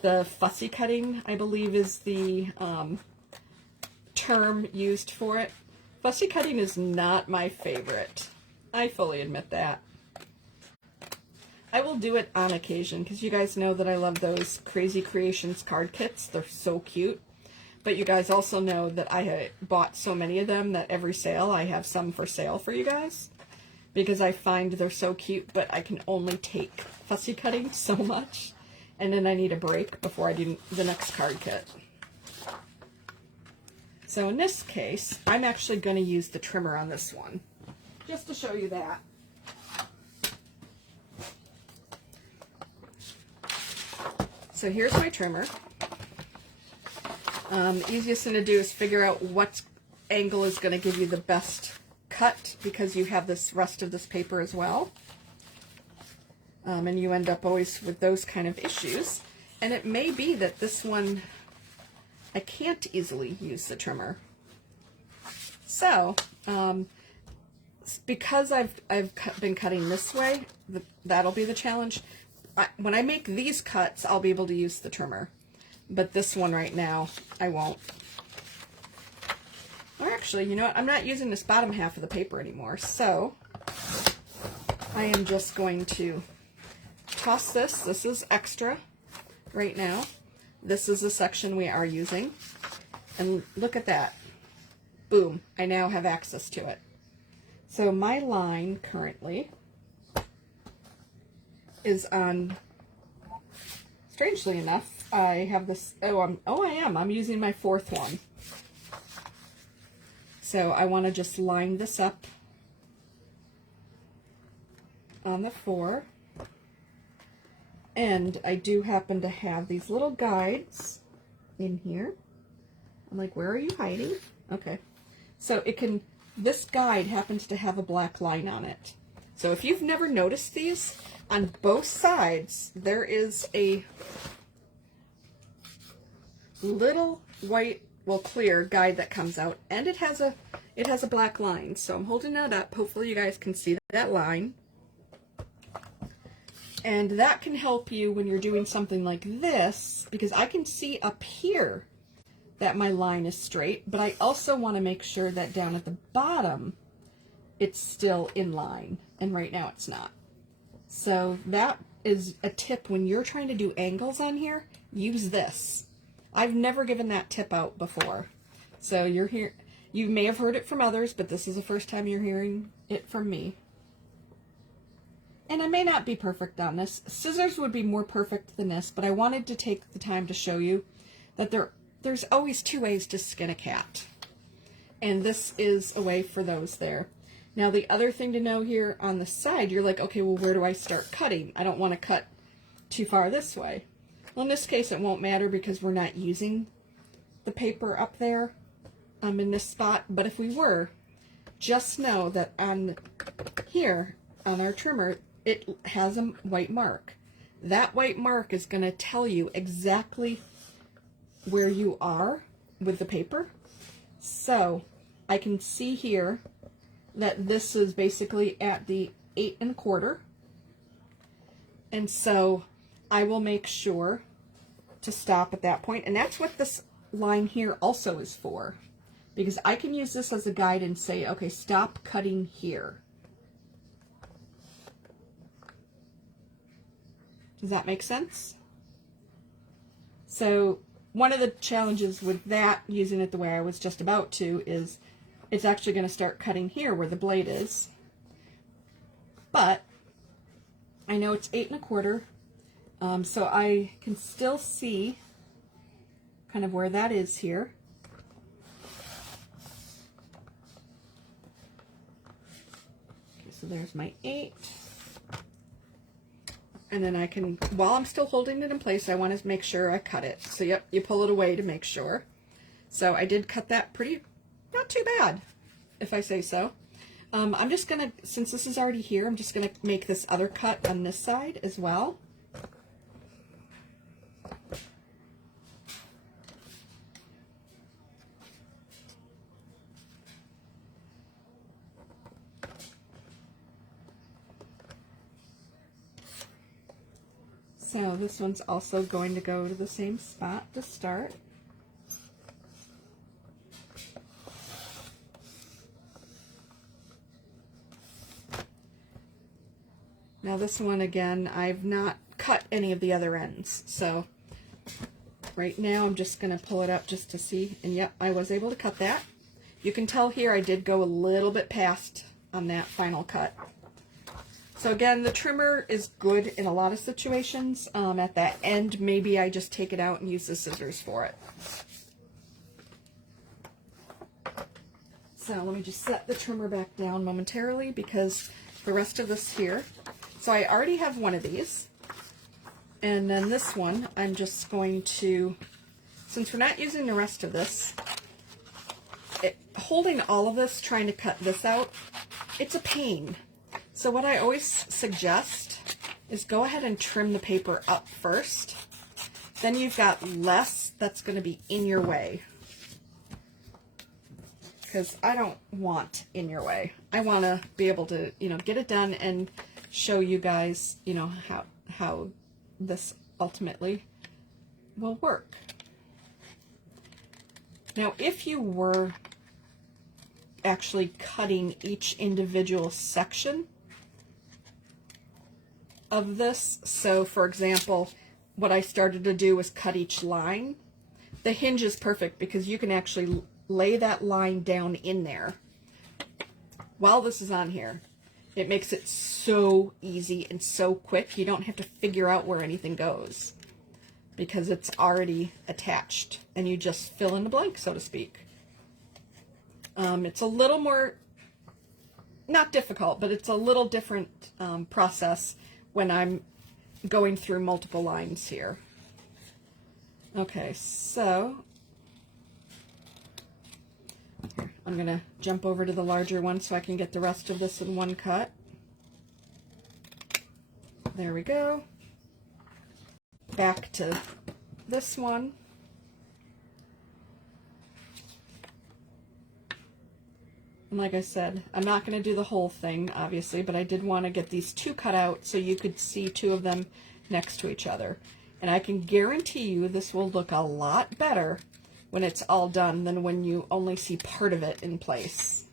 The fussy cutting, I believe, is the term used for it. Fussy cutting is not my favorite. I fully admit that. I will do it on occasion, because you guys know that I love those Crazy Creations card kits. They're so cute. But you guys also know that I bought so many of them that every sale I have some for sale for you guys. Because I find they're so cute, but I can only take fussy cutting so much. And then I need a break before I do the next card kit. So in this case, I'm actually going to use the trimmer on this one, just to show you that. So here's my trimmer. The easiest thing to do is figure out what angle is going to give you the best cut, because you have this rest of this paper as well. And you end up always with those kind of issues. And it may be that this one, I can't easily use the trimmer. So, because I've been cutting this way, that'll be the challenge. When I make these cuts, I'll be able to use the trimmer. But this one right now, I won't. Or actually, you know what? I'm not using this bottom half of the paper anymore. So, I am just going to toss this. This is extra right now. This is the section we are using. And look at that. Boom. I now have access to it. So my line currently is on, strangely enough, I have this, I'm using my fourth one. So I want to just line this up on the 4. And I do happen to have these little guides in here. I'm like, where are you hiding? Okay. So this guide happens to have a black line on it. So if you've never noticed these, on both sides, there is a little white, well, clear guide that comes out, and it has a black line. So I'm holding that up. Hopefully you guys can see that line. And that can help you when you're doing something like this, because I can see up here that my line is straight, but I also want to make sure that down at the bottom, it's still in line. And right now it's not. So that is a tip when you're trying to do angles on here, use this. I've never given that tip out before. So you may have heard it from others, but this is the first time you're hearing it from me. And I may not be perfect on this. Scissors would be more perfect than this, but I wanted to take the time to show you that there's always 2 ways to skin a cat. And this is a way for those there. Now the other thing to know here on the side, you're like, okay, well, where do I start cutting? I don't want to cut too far this way. Well, in this case, it won't matter because we're not using the paper up there in this spot. But if we were, just know that on here, on our trimmer, it has a white mark. That white mark is going to tell you exactly where you are with the paper. So I can see here that this is basically at the 8 1/4. And so I will make sure to stop at that point. And that's what this line here also is for. Because I can use this as a guide and say, okay, stop cutting here. Does that make sense? So one of the challenges with that, using it the way I was just about to, is it's actually going to start cutting here where the blade is. But I know it's 8 1/4, So I can still see kind of where that is here. Okay, so there's my 8. And then I can, while I'm still holding it in place, I want to make sure I cut it. So yep, you pull it away to make sure. So I did cut that pretty, not too bad, if I say so. I'm just gonna, since this is already here, I'm just gonna make this other cut on this side as well. So this one's also going to go to the same spot to start. Now this one, again, I've not cut any of the other ends. So right now I'm just going to pull it up just to see. And yep, I was able to cut that. You can tell here I did go a little bit past on that final cut. So again, the trimmer is good in a lot of situations. At that end, maybe I just take it out and use the scissors for it. So let me just set the trimmer back down momentarily because the rest of this here. So I already have one of these. And then this one, I'm just going to, since we're not using the rest of this, holding all of this, trying to cut this out, it's a pain. So what I always suggest is go ahead and trim the paper up first. Then you've got less that's going to be in your way. Because I don't want in your way. I want to be able to, get it done and show you guys, how this ultimately will work. Now, if you were actually cutting each individual section of this, so for example, what I started to do was cut each line, the hinge is perfect because you can actually lay that line down in there while this is on here. It makes it so easy and so quick. You don't have to figure out where anything goes because it's already attached and you just fill in the blank, so to speak. It's a little more, not difficult, but it's a little different process when I'm going through multiple lines here. Okay, so I'm going to jump over to the larger one so I can get the rest of this in one cut. There we go. Back to this one. And like I said, I'm not going to do the whole thing, obviously, but I did want to get these 2 cut out so you could see 2 of them next to each other. And I can guarantee you this will look a lot better when it's all done than when you only see part of it in place.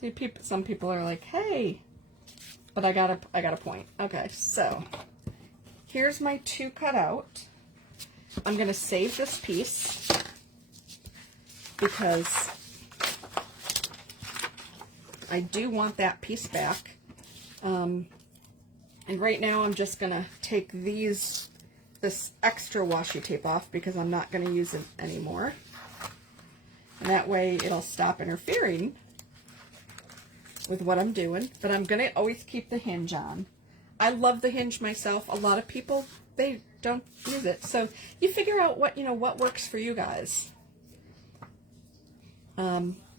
See, some people are like, hey, but I got a point. Okay, so here's my 2 cut out. I'm going to save this piece because I do want that piece back. And right now I'm just going to take this extra washi tape off because I'm not going to use it anymore. And that way it'll stop interfering with what I'm doing. But I'm going to always keep the hinge on. I love the hinge myself. A lot of people, they don't use it. So you figure out what works for you guys.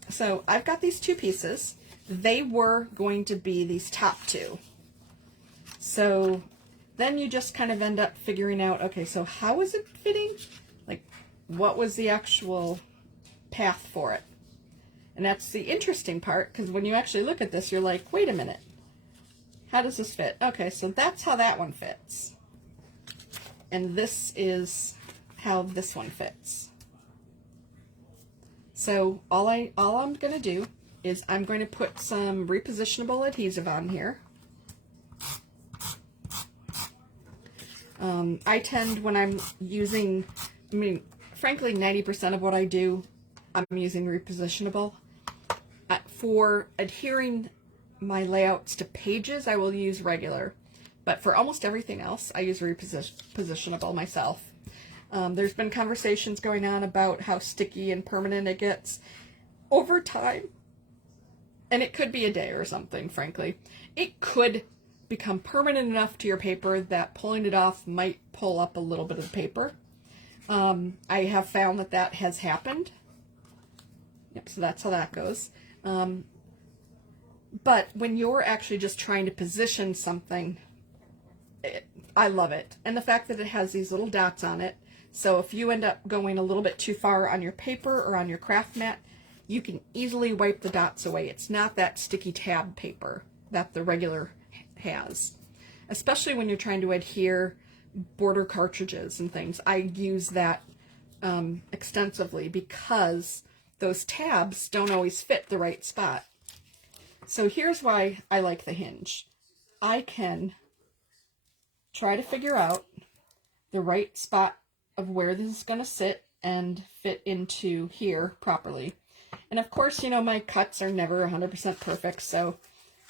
So I've got these 2 pieces. They were going to be these top 2. So then you just kind of end up figuring out, okay, so how is it fitting? Like, what was the actual path for it? And that's the interesting part, because when you actually look at this, you're like, wait a minute. How does this fit? Okay, so that's how that one fits. And this is how this one fits. So all I'm going to do is I'm going to put some repositionable adhesive on here. I tend, when I'm using, I mean, frankly, 90% of what I do, I'm using repositionable. For adhering my layouts to pages, I will use regular. But for almost everything else, I use repositionable myself. There's been conversations going on about how sticky and permanent it gets over time. And it could be a day or something, frankly. It could become permanent enough to your paper that pulling it off might pull up a little bit of paper. I have found that that has happened. Yep, so that's how that goes. But when you're actually just trying to position something, I love it. And the fact that it has these little dots on it, so if you end up going a little bit too far on your paper or on your craft mat, you can easily wipe the dots away. It's not that sticky tab paper that the regular has. Especially when you're trying to adhere border cartridges and things. I use that extensively because those tabs don't always fit the right spot. So here's why I like the hinge. I can try to figure out the right spot of where this is going to sit and fit into here properly. And of course, you know, my cuts are never 100% perfect, so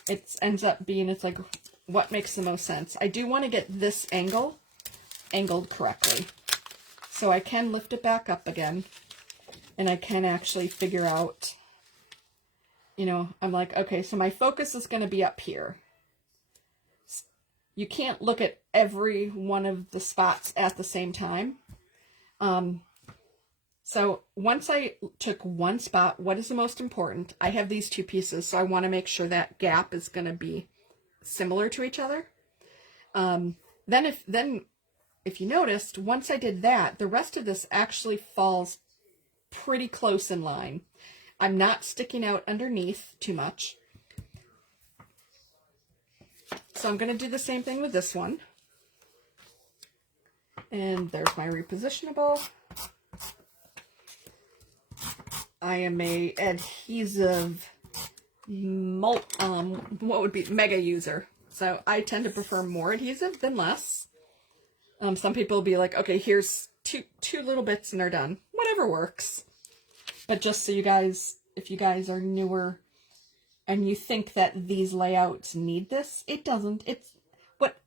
it ends up being, it's like, what makes the most sense? I do want to get this angled correctly. So I can lift it back up again, and I can actually figure out, you know, I'm like, okay, so my focus is going to be up here. You can't look at every one of the spots at the same time. So once I took one spot, what is the most important? I have these two pieces, so I want to make sure that gap is going to be similar to each other. Then if you noticed, once I did that, the rest of this actually falls pretty close in line. I'm not sticking out underneath too much. So I'm going to do the same thing with this one. And there's my repositionable. I am a adhesive mega user. So I tend to prefer more adhesive than less. Some people will be like, okay, here's two little bits and they're done. Whatever works. But just so you guys, if you guys are newer and you think that these layouts need this, it doesn't.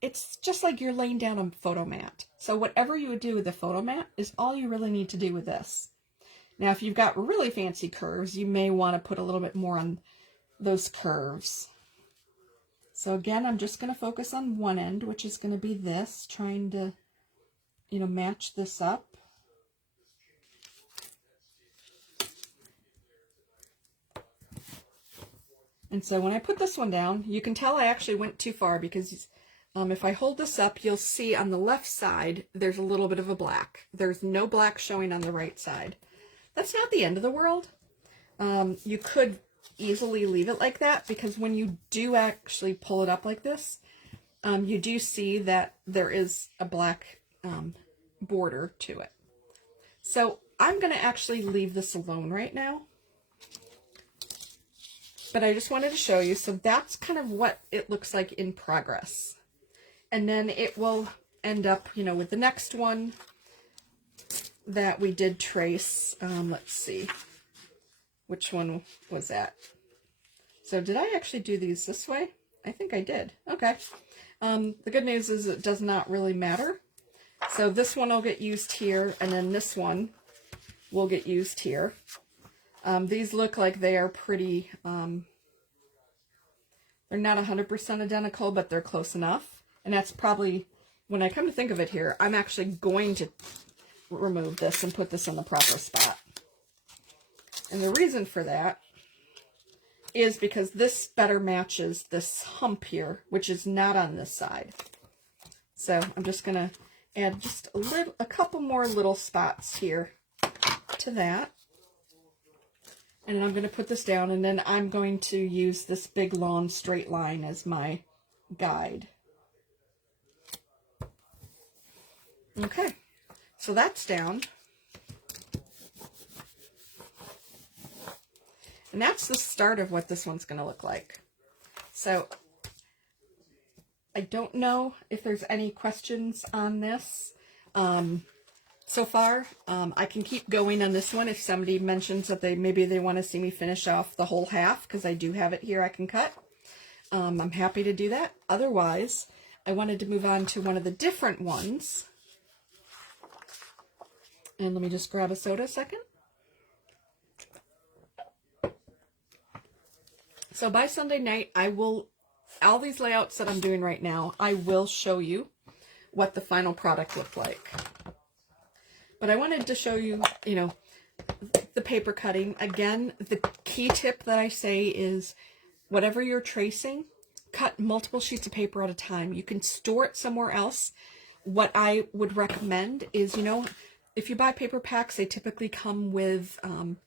It's just like you're laying down a photo mat. So whatever you would do with the photo mat is all you really need to do with this. Now, if you've got really fancy curves, you may want to put a little bit more on those curves. So again, I'm just going to focus on one end, which is going to be this, trying to, you know, match this up. And so when I put this one down, you can tell I actually went too far because if I hold this up, you'll see on the left side, there's a little bit of a black. There's no black showing on the right side. That's not the end of the world. You could easily leave it like that because when you do actually pull it up like this, you do see that there is a black border to it. So I'm going to actually leave this alone right now. But I just wanted to show you. So that's kind of what it looks like in progress. And then it will end up, you know, with the next one that we did trace. Let's see. Which one was that? So did I actually do these this way? I think I did. Okay. The good news is it does not really matter. So this one will get used here, and then this one will get used here. These look like they are pretty, they're not 100% identical, but they're close enough. And that's probably, when I come to think of it here, I'm actually going to remove this and put this in the proper spot. And the reason for that is because this better matches this hump here, which is not on this side. So I'm just going to add just a couple more little spots here to that. And I'm going to put this down, and then I'm going to use this big long straight line as my guide. Okay, so that's down. And that's the start of what this one's going to look like. So I don't know if there's any questions on this so far. I can keep going on this one if somebody mentions that maybe they want to see me finish off the whole half, because I do have it here I can cut. I'm happy to do that. Otherwise, I wanted to move on to one of the different ones. And let me just grab a soda a second. So by Sunday night, all these layouts that I'm doing right now, I will show you what the final product looked like. But I wanted to show you, the paper cutting. Again, the key tip that I say is whatever you're tracing, cut multiple sheets of paper at a time. You can store it somewhere else. What I would recommend is, if you buy paper packs, they typically come with, and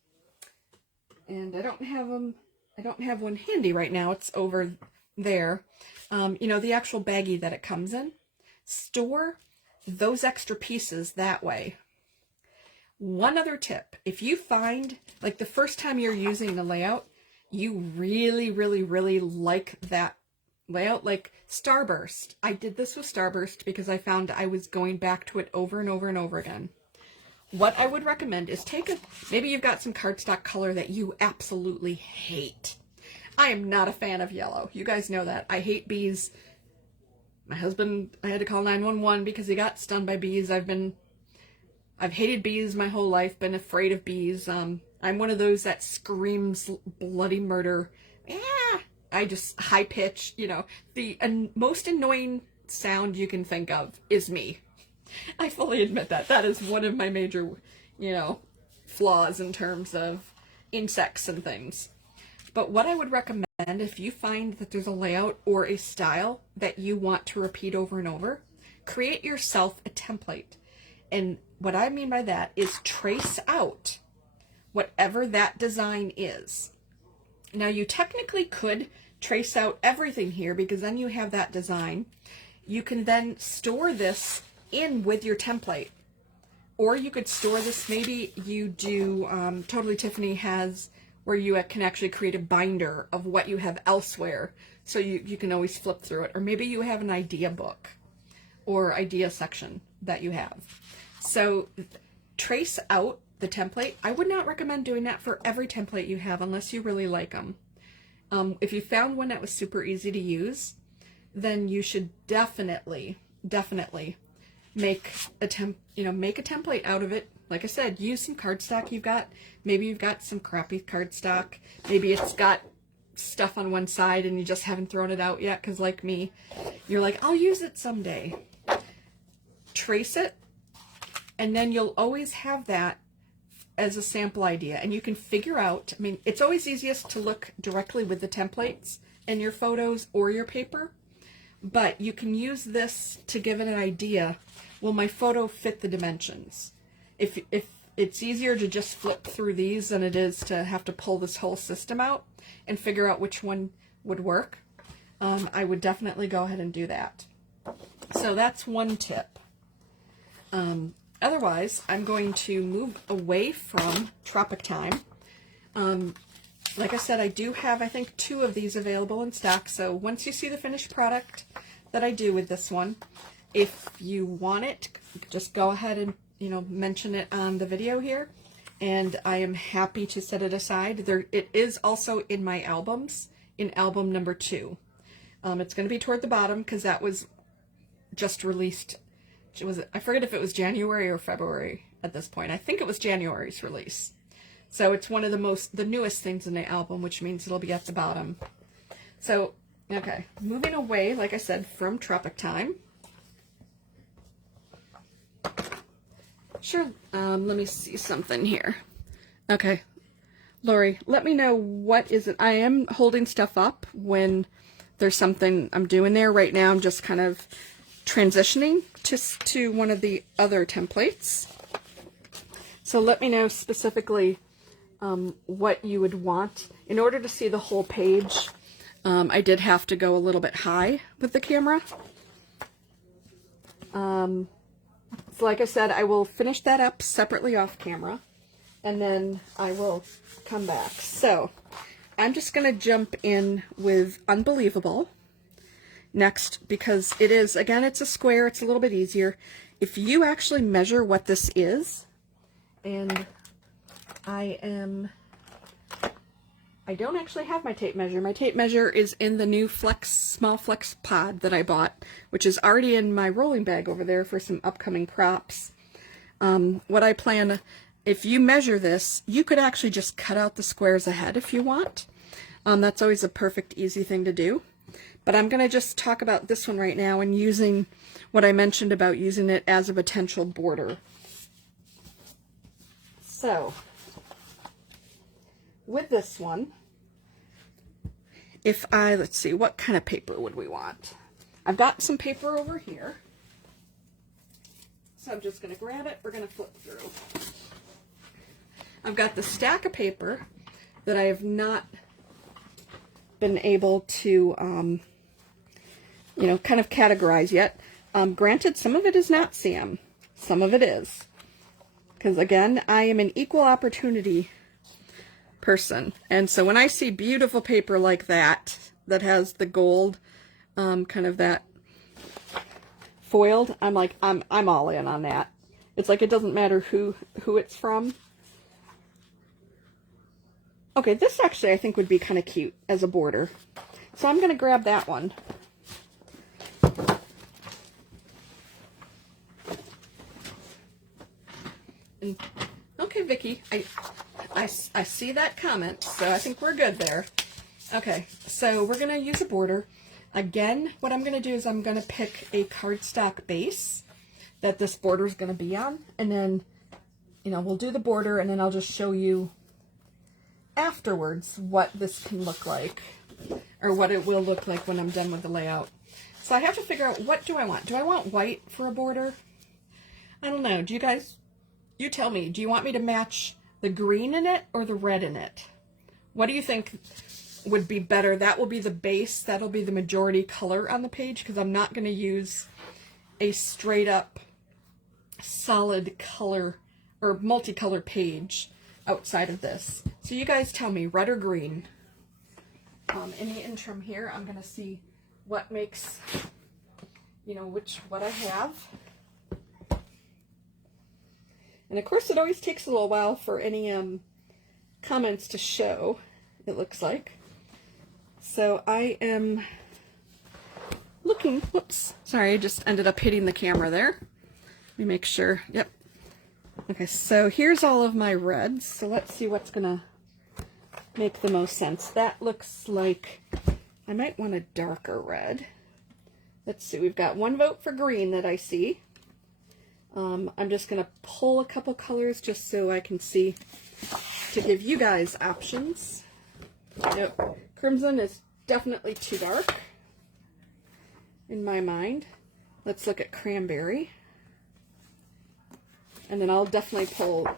I don't have one handy right now. It's over there. The actual baggie that it comes in. Store those extra pieces that way. One other tip, if you find, like the first time you're using the layout, you really, really, really like that layout, like Starburst. I did this with Starburst because I found I was going back to it over and over and over again. What I would recommend is maybe you've got some cardstock color that you absolutely hate. I am not a fan of yellow. You guys know that. I hate bees. My husband, I had to call 911 because he got stung by bees. I've hated bees my whole life, been afraid of bees. I'm one of those that screams bloody murder. Yeah, I just high pitch, the most annoying sound you can think of is me. I fully admit that. That is one of my major, flaws in terms of insects and things. But what I would recommend, if you find that there's a layout or a style that you want to repeat over and over, create yourself a template. And what I mean by that is trace out whatever that design is. Now, you technically could trace out everything here because then you have that design. You can then store this in with your template. Or you could store this, maybe you do, Totally Tiffany has where you can actually create a binder of what you have elsewhere, so you can always flip through it. Or maybe you have an idea book or idea section that you have. So trace out the template. I would not recommend doing that for every template you have unless you really like them. If you found one that was super easy to use, then you should definitely make a template out of it. Like I said, use some cardstock maybe you've got some crappy cardstock. Maybe it's got stuff on one side and you just haven't thrown it out yet because, like me, you're like, I'll use it someday. Trace it, and then you'll always have that as a sample idea. And you can figure out, it's always easiest to look directly with the templates in your photos or your paper, but you can use this to give it an idea. Will my photo fit the dimensions? If it's easier to just flip through these than it is to have to pull this whole system out and figure out which one would work, I would definitely go ahead and do that. So that's one tip. Otherwise, I'm going to move away from Tropic Time. Like I said, I do have, I think, 2 of these available in stock. So once you see the finished product that I do with this one, if you want it, just go ahead and, mention it on the video here. And I am happy to set it aside. It is also in my albums, in album number 2. It's going to be toward the bottom because that was just released. I forget if it was January or February at this point. I think it was January's release. So it's one of the newest things in the album, which means it'll be at the bottom. So, okay, moving away, like I said, from Tropic Time. Sure, let me see something here. Okay, Lori, let me know what is it. I am holding stuff up when there's something I'm doing there. Right now I'm just kind of transitioning to one of the other templates. So let me know specifically what you would want. In order to see the whole page, I did have to go a little bit high with the camera. So like I said, I will finish that up separately off camera, and then I will come back. So I'm just going to jump in with Unbelievable. next, because it is, again, it's a square, it's a little bit easier. If you actually measure what this is, and I don't actually have my tape measure. My tape measure is in the new small flex pod that I bought, which is already in my rolling bag over there for some upcoming props. What I plan, if you measure this, you could actually just cut out the squares ahead if you want. That's always a perfect, easy thing to do. But I'm going to just talk about this one right now and using what I mentioned about using it as a potential border. So, with this one, let's see, what kind of paper would we want? I've got some paper over here. So I'm just going to grab it. We're going to flip through. I've got the stack of paper that I have not been able to, kind of categorize yet. Granted, some of it is not Sam. Some of it is. Because again, I am an equal opportunity person. And so when I see beautiful paper like that has the gold, kind of that foiled, I'm like, I'm all in on that. It's like, it doesn't matter who it's from. Okay, this actually I think would be kind of cute as a border. So I'm going to grab that one. And, okay, Vicki, I see that comment, so I think we're good there. Okay, so we're going to use a border. Again, what I'm going to do is I'm going to pick a cardstock base that this border is going to be on, and then, we'll do the border, and then I'll just show you afterwards what this can look like, or what it will look like when I'm done with the layout. So I have to figure out, what do I want? Do I want white for a border? I don't know. Do you guys, you tell me, do you want me to match the green in it or the red in it? What do you think would be better? That will be the base. That'll be the majority color on the page, because I'm not going to use a straight up solid color or multicolor page outside of this. So you guys tell me, red or green? In the interim here, I'm going to see what makes, what I have. And of course, it always takes a little while for any comments to show, it looks like. So I am looking, whoops, sorry, I just ended up hitting the camera there. Let me make sure, yep. Okay, so here's all of my reds. So let's see what's gonna make the most sense. That looks like, I might want a darker red. Let's see, we've got one vote for green that I see. I'm just going to pull a couple colors just so I can see, to give you guys options. Nope. Crimson is definitely too dark in my mind. Let's look at cranberry. And then I'll definitely pull,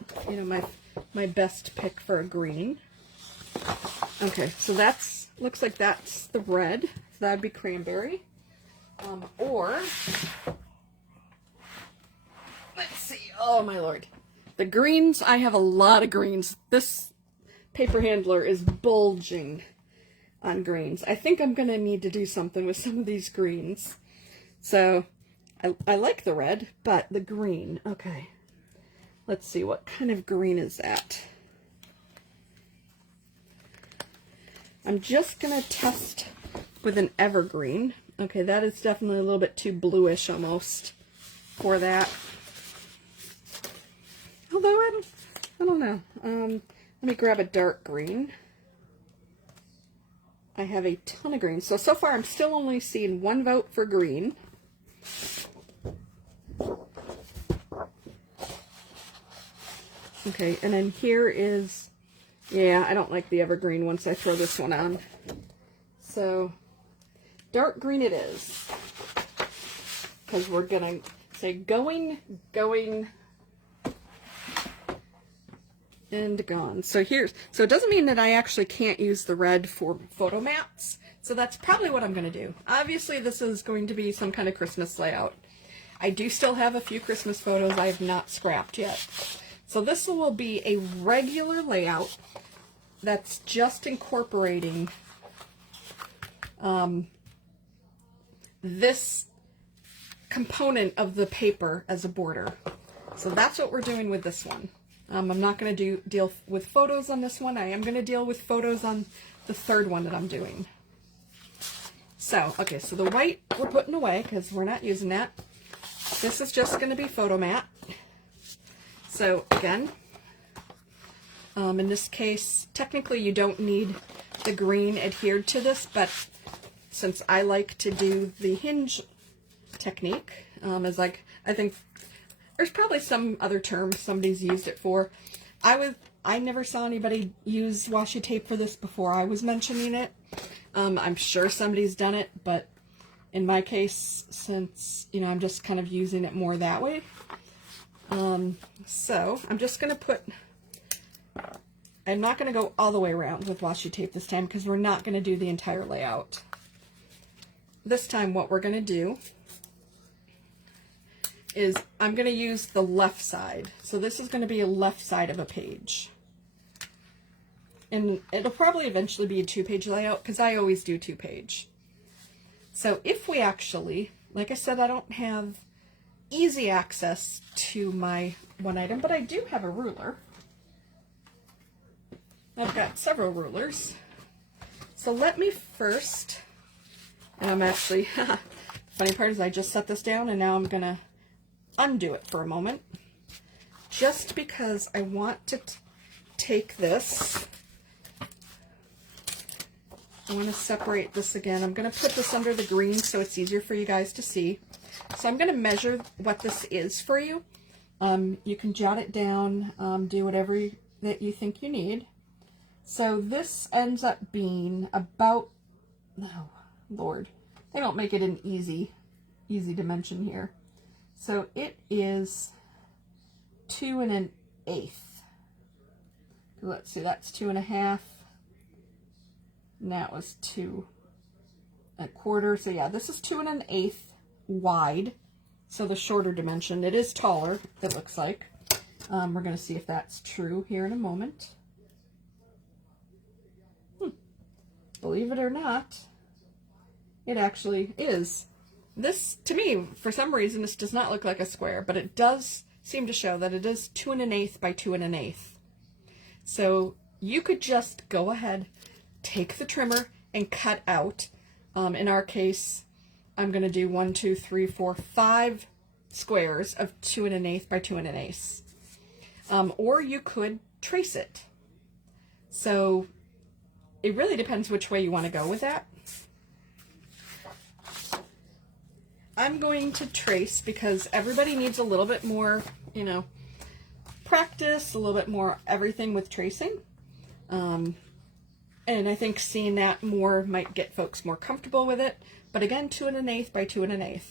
my best pick for a green. Okay, so looks like that's the red. So that would be cranberry. Or, let's see, oh my lord. The greens, I have a lot of greens. This paper handler is bulging on greens. I think I'm going to need to do something with some of these greens. So, I like the red, but the green, okay. Let's see, what kind of green is that? I'm just going to test with an evergreen. Okay, that is definitely a little bit too bluish almost for that. Although I don't know. Let me grab a dark green. I have a ton of green. So far I'm still only seeing one vote for green. Okay, and then here is, yeah, I don't like the evergreen once I throw this one on. So, dark green it is. Because we're going to say going, and gone. So it doesn't mean that I actually can't use the red for photo mats. So that's probably what I'm going to do. Obviously, this is going to be some kind of Christmas layout. I do still have a few Christmas photos I have not scrapped yet. So this will be a regular layout that's just incorporating this component of the paper as a border. So that's what we're doing with this one. I'm not going to deal with photos on this one. I am going to deal with photos on the third one that I'm doing. So, okay, so the white we're putting away because we're not using that. This is just going to be photo mat. So again, in this case, technically you don't need the green adhered to this, but since I like to do the hinge technique, as like, I think there's probably some other term somebody's used it for. I never saw anybody use washi tape for this before I was mentioning it. I'm sure somebody's done it, but in my case, since, you know, I'm just kind of using it more that way. So I'm just going to put, I'm not going to go all the way around with washi tape this time because we're not going to do the entire layout. This time what we're going to do is I'm going to use the left side. So this is going to be a left side of a page. And it'll probably eventually be a 2-page layout because I always do 2-page. So if we actually, like I said, I don't have easy access to my one item, but I do have a ruler. I've got several rulers. So let me first, and I'm actually, the funny part is I just set this down and now I'm going to undo it for a moment. Just because I want to take this, I want to separate this again. I'm going to put this under the green so it's easier for you guys to see. So I'm going to measure what this is for you. You can jot it down, do whatever that you think you need. So this ends up being about, oh Lord, they don't make it an easy dimension here. So it is 2 1/8. Let's see, that's 2 1/2. And that was 2 1/4. So yeah, this is 2 1/8 wide. So the shorter dimension. It is taller, it looks like. We're going to see if that's true here in a moment. Believe it or not, it actually is. This, to me, for some reason, this does not look like a square, but it does seem to show that it is 2 1/8 by 2 1/8. So you could just go ahead, take the trimmer, and cut out. In our case, I'm going to do 1, 2, 3, 4, 5 squares of 2 1/8 by 2 1/8. Or you could trace it. So it really depends which way you want to go with that. I'm going to trace because everybody needs a little bit more, you know, practice, a little bit more everything with tracing. And I think seeing that more might get folks more comfortable with it. But again, 2 1/8 by 2 1/8.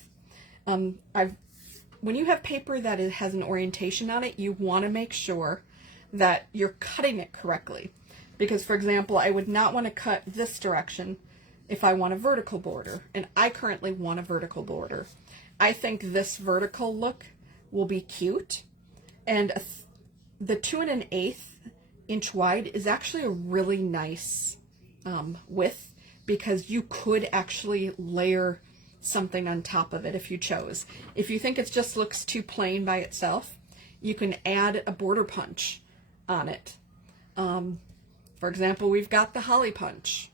When you have paper that has an orientation on it, you want to make sure that you're cutting it correctly. Because, for example, I would not want to cut this direction if I want a vertical border, and I currently want a vertical border. I think this vertical look will be cute, and the 2 1/8 inch wide is actually a really nice width, because you could actually layer something on top of it if you chose. If you think it just looks too plain by itself, you can add a border punch on it. For example, we've got the holly punch.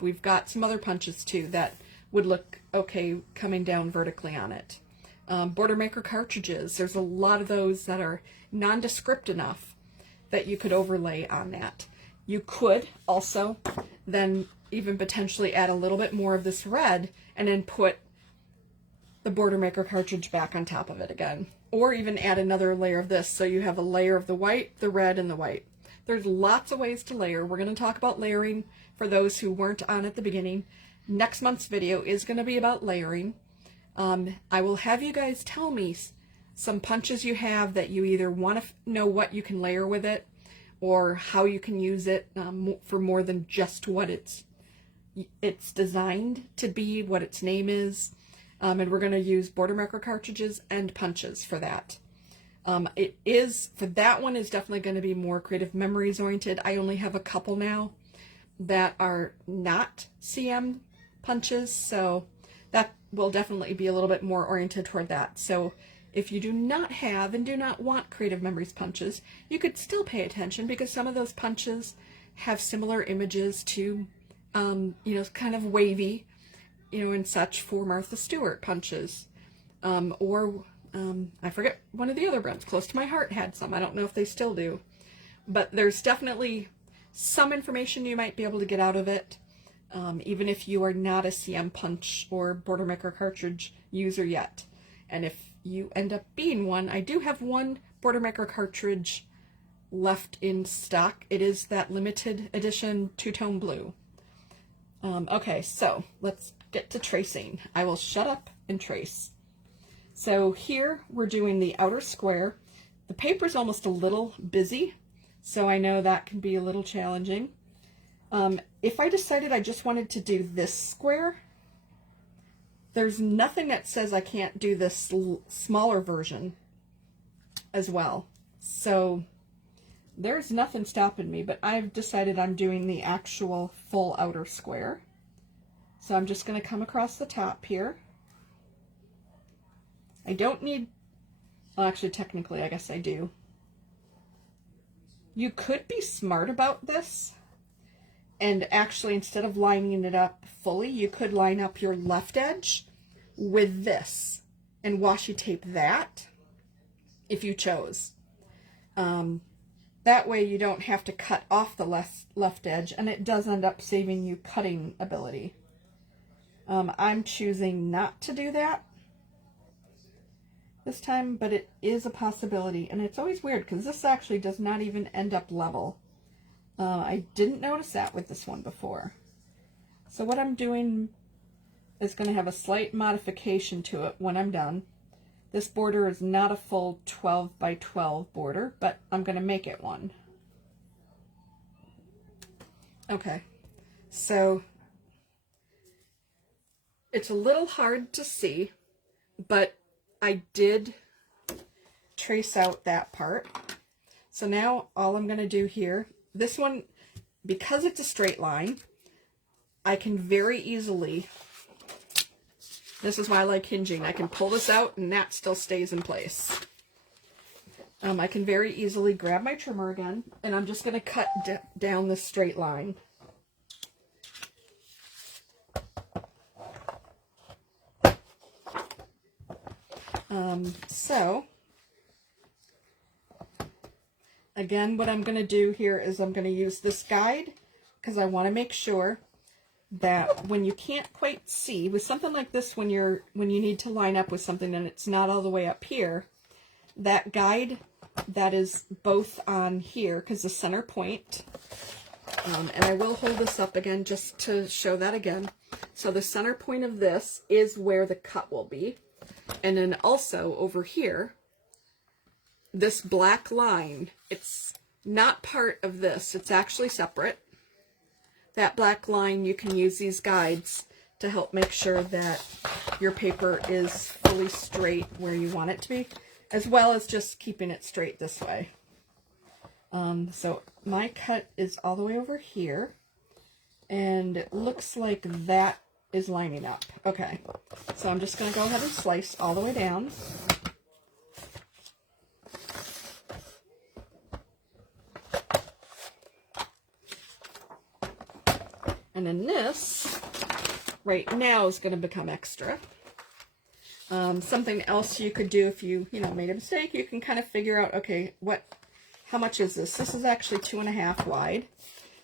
We've got some other punches too that would look okay coming down vertically on it. Border maker cartridges, there's a lot of those that are nondescript enough that you could overlay on that. You could also then even potentially add a little bit more of this red and then put the border maker cartridge back on top of it again. Or even add another layer of this so you have a layer of the white, the red, and the white. There's lots of ways to layer. We're going to talk about layering for those who weren't on at the beginning. Next month's video is going to be about layering. I will have you guys tell me some punches you have that you either want to know what you can layer with it or how you can use it for more than just what it's designed to be, what its name is. And we're going to use border maker cartridges and punches for that. It is, for that one, is definitely going to be more creative memories oriented. I only have a couple now that are not CM punches, so will definitely be a little bit more oriented toward that. So if you do not have and do not want Creative Memories punches, you could still pay attention, because some of those punches have similar images to, you know, kind of wavy, you know, and such for Martha Stewart punches. I forget, one of the other brands, Close to My Heart, had some. I don't know if they still do. But there's definitely some information you might be able to get out of it, even if you are not a CM Punch or Boilermaker cartridge user yet. And if you end up being one, I do have one Boilermaker cartridge left in stock. It is that limited edition two-tone blue. Okay, so let's get to tracing. I will shut up and trace. So here we're doing the outer square. The paper's almost a little busy, so I know that can be a little challenging. If I decided I just wanted to do this square, there's nothing that says I can't do this smaller version as well. So there's nothing stopping me, but I've decided I'm doing the actual full outer square. So I'm just going to come across the top here. I don't need, well, actually technically I guess I do. You could be smart about this, and actually instead of lining it up fully, you could line up your left edge with this and washi tape that if you chose. That way you don't have to cut off the left edge, and it does end up saving you cutting ability. I'm choosing not to do that this time, but it is a possibility, and it's always weird because this actually does not even end up level. I didn't notice that with this one before. So what I'm doing is going to have a slight modification to it when I'm done. This border is not a full 12 by 12 border, but I'm going to make it one. Okay, so it's a little hard to see, but I did trace out that part. So now all I'm going to do here, this one, because it's a straight line, I can very easily, this is why I like hinging, I can pull this out and that still stays in place. I can very easily grab my trimmer again, and I'm just going to cut down this straight line. So again, what I'm going to do here is I'm going to use this guide, because I want to make sure that when you can't quite see with something like this, when you need to line up with something and it's not all the way up here, that guide that is both on here, because the center point, and I will hold this up again just to show that again. So the center point of this is where the cut will be. And then also over here, this black line, it's not part of this, it's actually separate. That black line, you can use these guides to help make sure that your paper is fully straight where you want it to be, as well as just keeping it straight this way. So my cut is all the way over here, and it looks like that is lining up. Okay, so I'm just going to go ahead and slice all the way down. And then this, right now, is going to become extra. Something else you could do if you made a mistake, you can kind of figure out, okay, how much is this? This is actually 2.5 wide.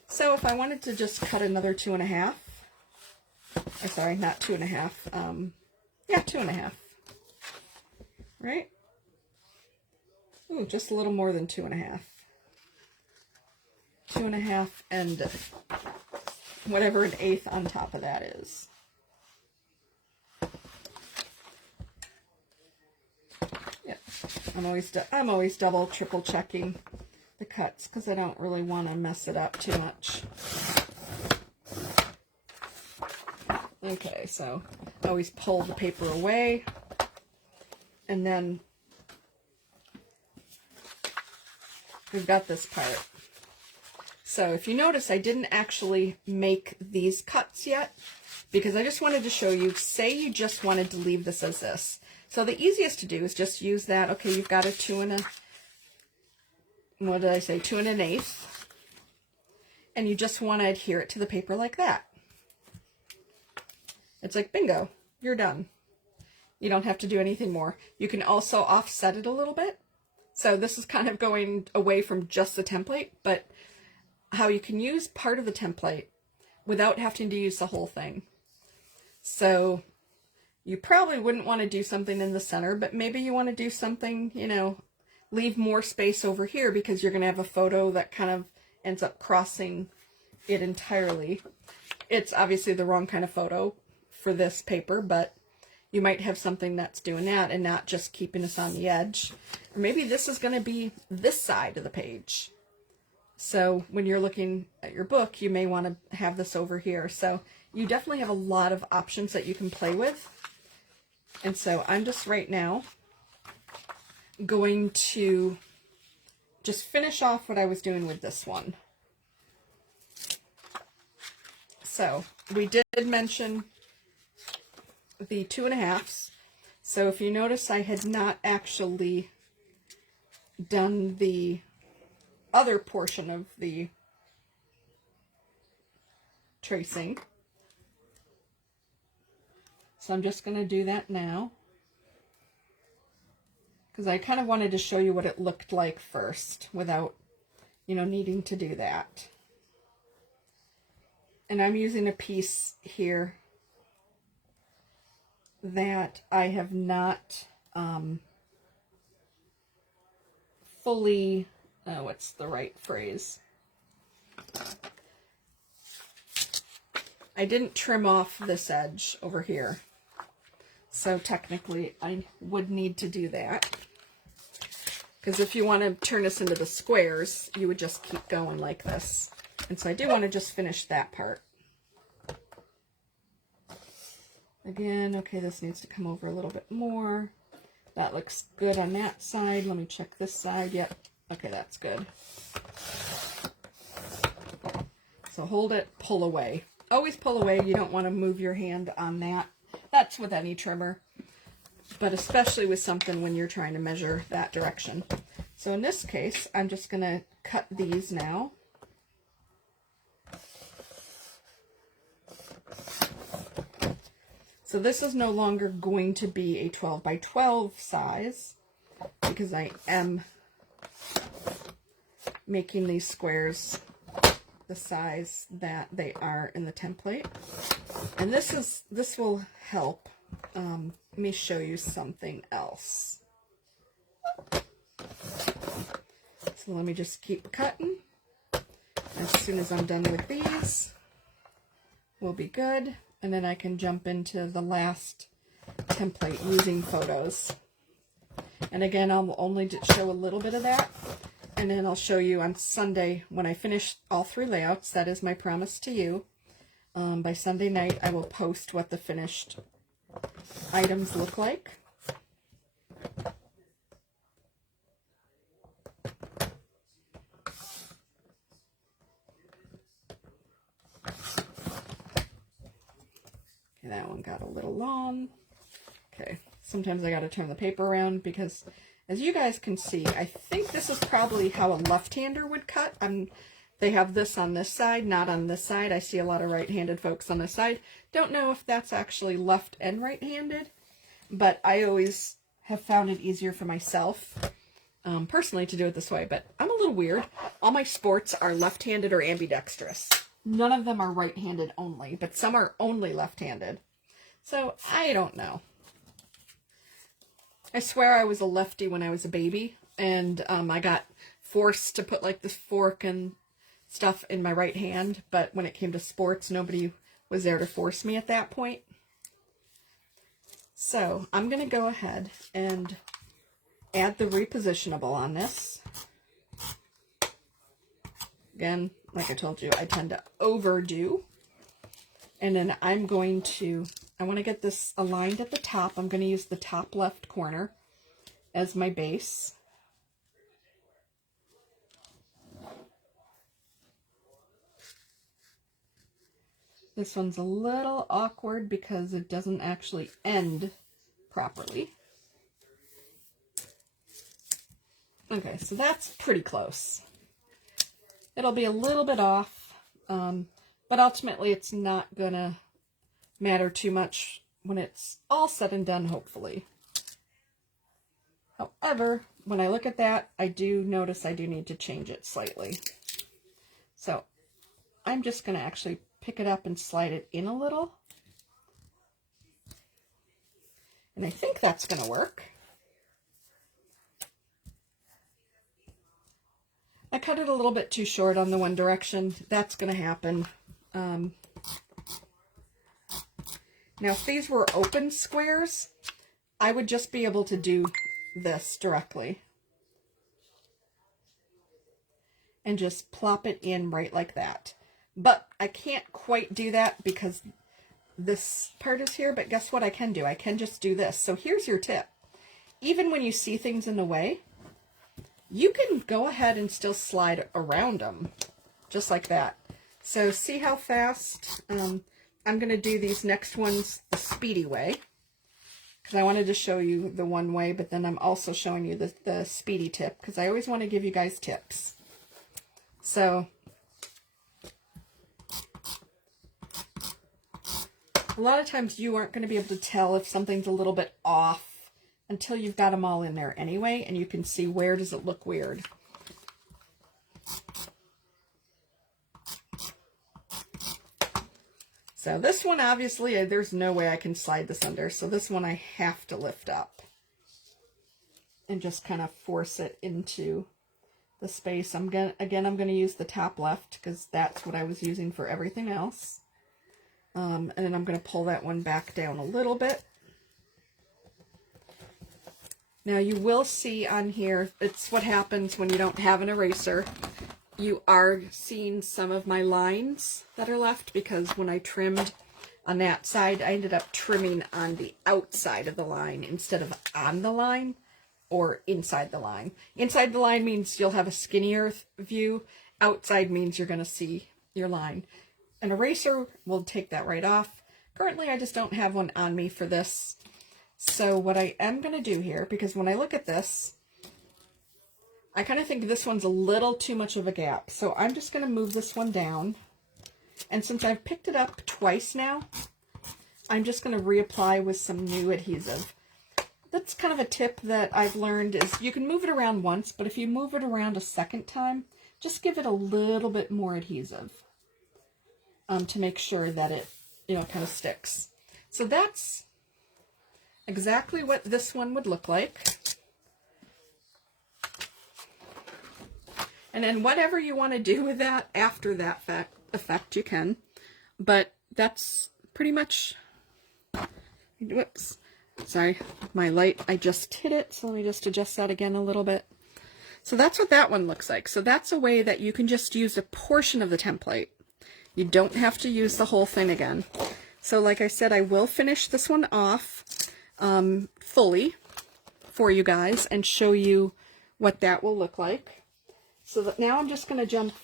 So if I wanted to just cut another 2.5, or sorry, not 2.5, yeah, 2.5, right? Ooh, just a little more than 2.5. 2.5 and whatever 1/8 on top of that is. Yep, I'm always double, triple checking the cuts because I don't really want to mess it up too much. Okay, so I always pull the paper away, and then we've got this part. So if you notice, I didn't actually make these cuts yet because I just wanted to show you, say you just wanted to leave this as this. So the easiest to do is just use that. Okay, you've got a 2 1/8. And you just want to adhere it to the paper like that. It's like, bingo, you're done. You don't have to do anything more. You can also offset it a little bit. So this is kind of going away from just the template, but how you can use part of the template without having to use the whole thing. So you probably wouldn't want to do something in the center, but maybe you want to do something, you know, leave more space over here because you're going to have a photo that kind of ends up crossing it entirely. It's obviously the wrong kind of photo for this paper, but you might have something that's doing that and not just keeping us on the edge. Or maybe this is going to be this side of the page. So when you're looking at your book, you may want to have this over here. So you definitely have a lot of options that you can play with. And so I'm just right now going to just finish off what I was doing with this one. So we did mention the 2 1/2. So if you notice, I had not actually done the other portion of the tracing. So I'm just going to do that now, because I kind of wanted to show you what it looked like first without, you know, needing to do that. And I'm using a piece here that I have not fully, what's the right phrase? I didn't trim off this edge over here. So technically I would need to do that. Because if you want to turn this into the squares, you would just keep going like this. And so I do want to just finish that part. Again, okay, this needs to come over a little bit more. That looks good on that side. Let me check this side. Yep. Okay, that's good. So hold it, pull away. Always pull away. You don't want to move your hand on that. That's with any trimmer, but especially with something when you're trying to measure that direction. So in this case, I'm just going to cut these now. So this is no longer going to be a 12 by 12 size because I am making these squares the size that they are in the template. And this will help. Let me show you something else. So let me just keep cutting. As soon as I'm done with these, we'll be good. And then I can jump into the last template using photos. And again, I'll only show a little bit of that. And then I'll show you on Sunday when I finish all 3 layouts. That is my promise to you. By Sunday night, I will post what the finished items look like. Okay, that one got a little long. Okay, sometimes I got to turn the paper around because, as you guys can see, I think this is probably how a left-hander would cut. They have this on this side, not on this side. I see a lot of right-handed folks on this side. Don't know if that's actually left and right-handed, but I always have found it easier for myself, personally, to do it this way. But I'm a little weird. All my sports are left-handed or ambidextrous. None of them are right-handed only, but some are only left-handed. So I don't know. I swear I was a lefty when I was a baby, and I got forced to put like this fork and stuff in my right hand, but when it came to sports, nobody was there to force me at that point. So I'm going to go ahead and add the repositionable on this. Again, like I told you, I tend to overdo. And then I'm going to, I want to get this aligned at the top. I'm going to use the top left corner as my base. This one's a little awkward because it doesn't actually end properly. Okay, so that's pretty close. It'll be a little bit off, but ultimately it's not gonna matter too much when it's all said and done, hopefully. However, when I look at that, I do notice I do need to change it slightly. So I'm just gonna actually pick it up and slide it in a little. And I think that's gonna work. I cut it a little bit too short on the one direction. That's going to happen. Now, if these were open squares, I would just be able to do this directly. And just plop it in right like that. But I can't quite do that because this part is here. But guess what I can do? I can just do this. So here's your tip. Even when you see things in the way, you can go ahead and still slide around them, just like that. So see how fast I'm going to do these next ones the speedy way, because I wanted to show you the one way, but then I'm also showing you the speedy tip, because I always want to give you guys tips. So a lot of times you aren't going to be able to tell if something's a little bit off until you've got them all in there anyway, and you can see where does it look weird. So this one, obviously, there's no way I can slide this under, so this one I have to lift up and just kind of force it into the space. I'm going to use the top left because that's what I was using for everything else. And then I'm going to pull that one back down a little bit. Now you will see on here, it's what happens when you don't have an eraser. You are seeing some of my lines that are left because when I trimmed on that side, I ended up trimming on the outside of the line instead of on the line or inside the line. Inside the line means you'll have a skinnier view. Outside means you're going to see your line. An eraser will take that right off. Currently, I just don't have one on me for this. So what I am going to do here, because when I look at this, I kind of think this one's a little too much of a gap. So I'm just going to move this one down. And since I've picked it up twice now, I'm just going to reapply with some new adhesive. That's kind of a tip that I've learned is you can move it around once, but if you move it around a second time, just give it a little bit more adhesive to make sure that it, kind of sticks. So that's exactly what this one would look like. And then whatever you want to do with that after that effect, you can. But that's pretty much, whoops, sorry, my light, I just hit it, so let me just adjust that again a little bit. So that's what that one looks like. So that's a way that you can just use a portion of the template. You don't have to use the whole thing again. So like I said, I will finish this one off fully for you guys and show you what that will look like. So that now I'm just going to jump,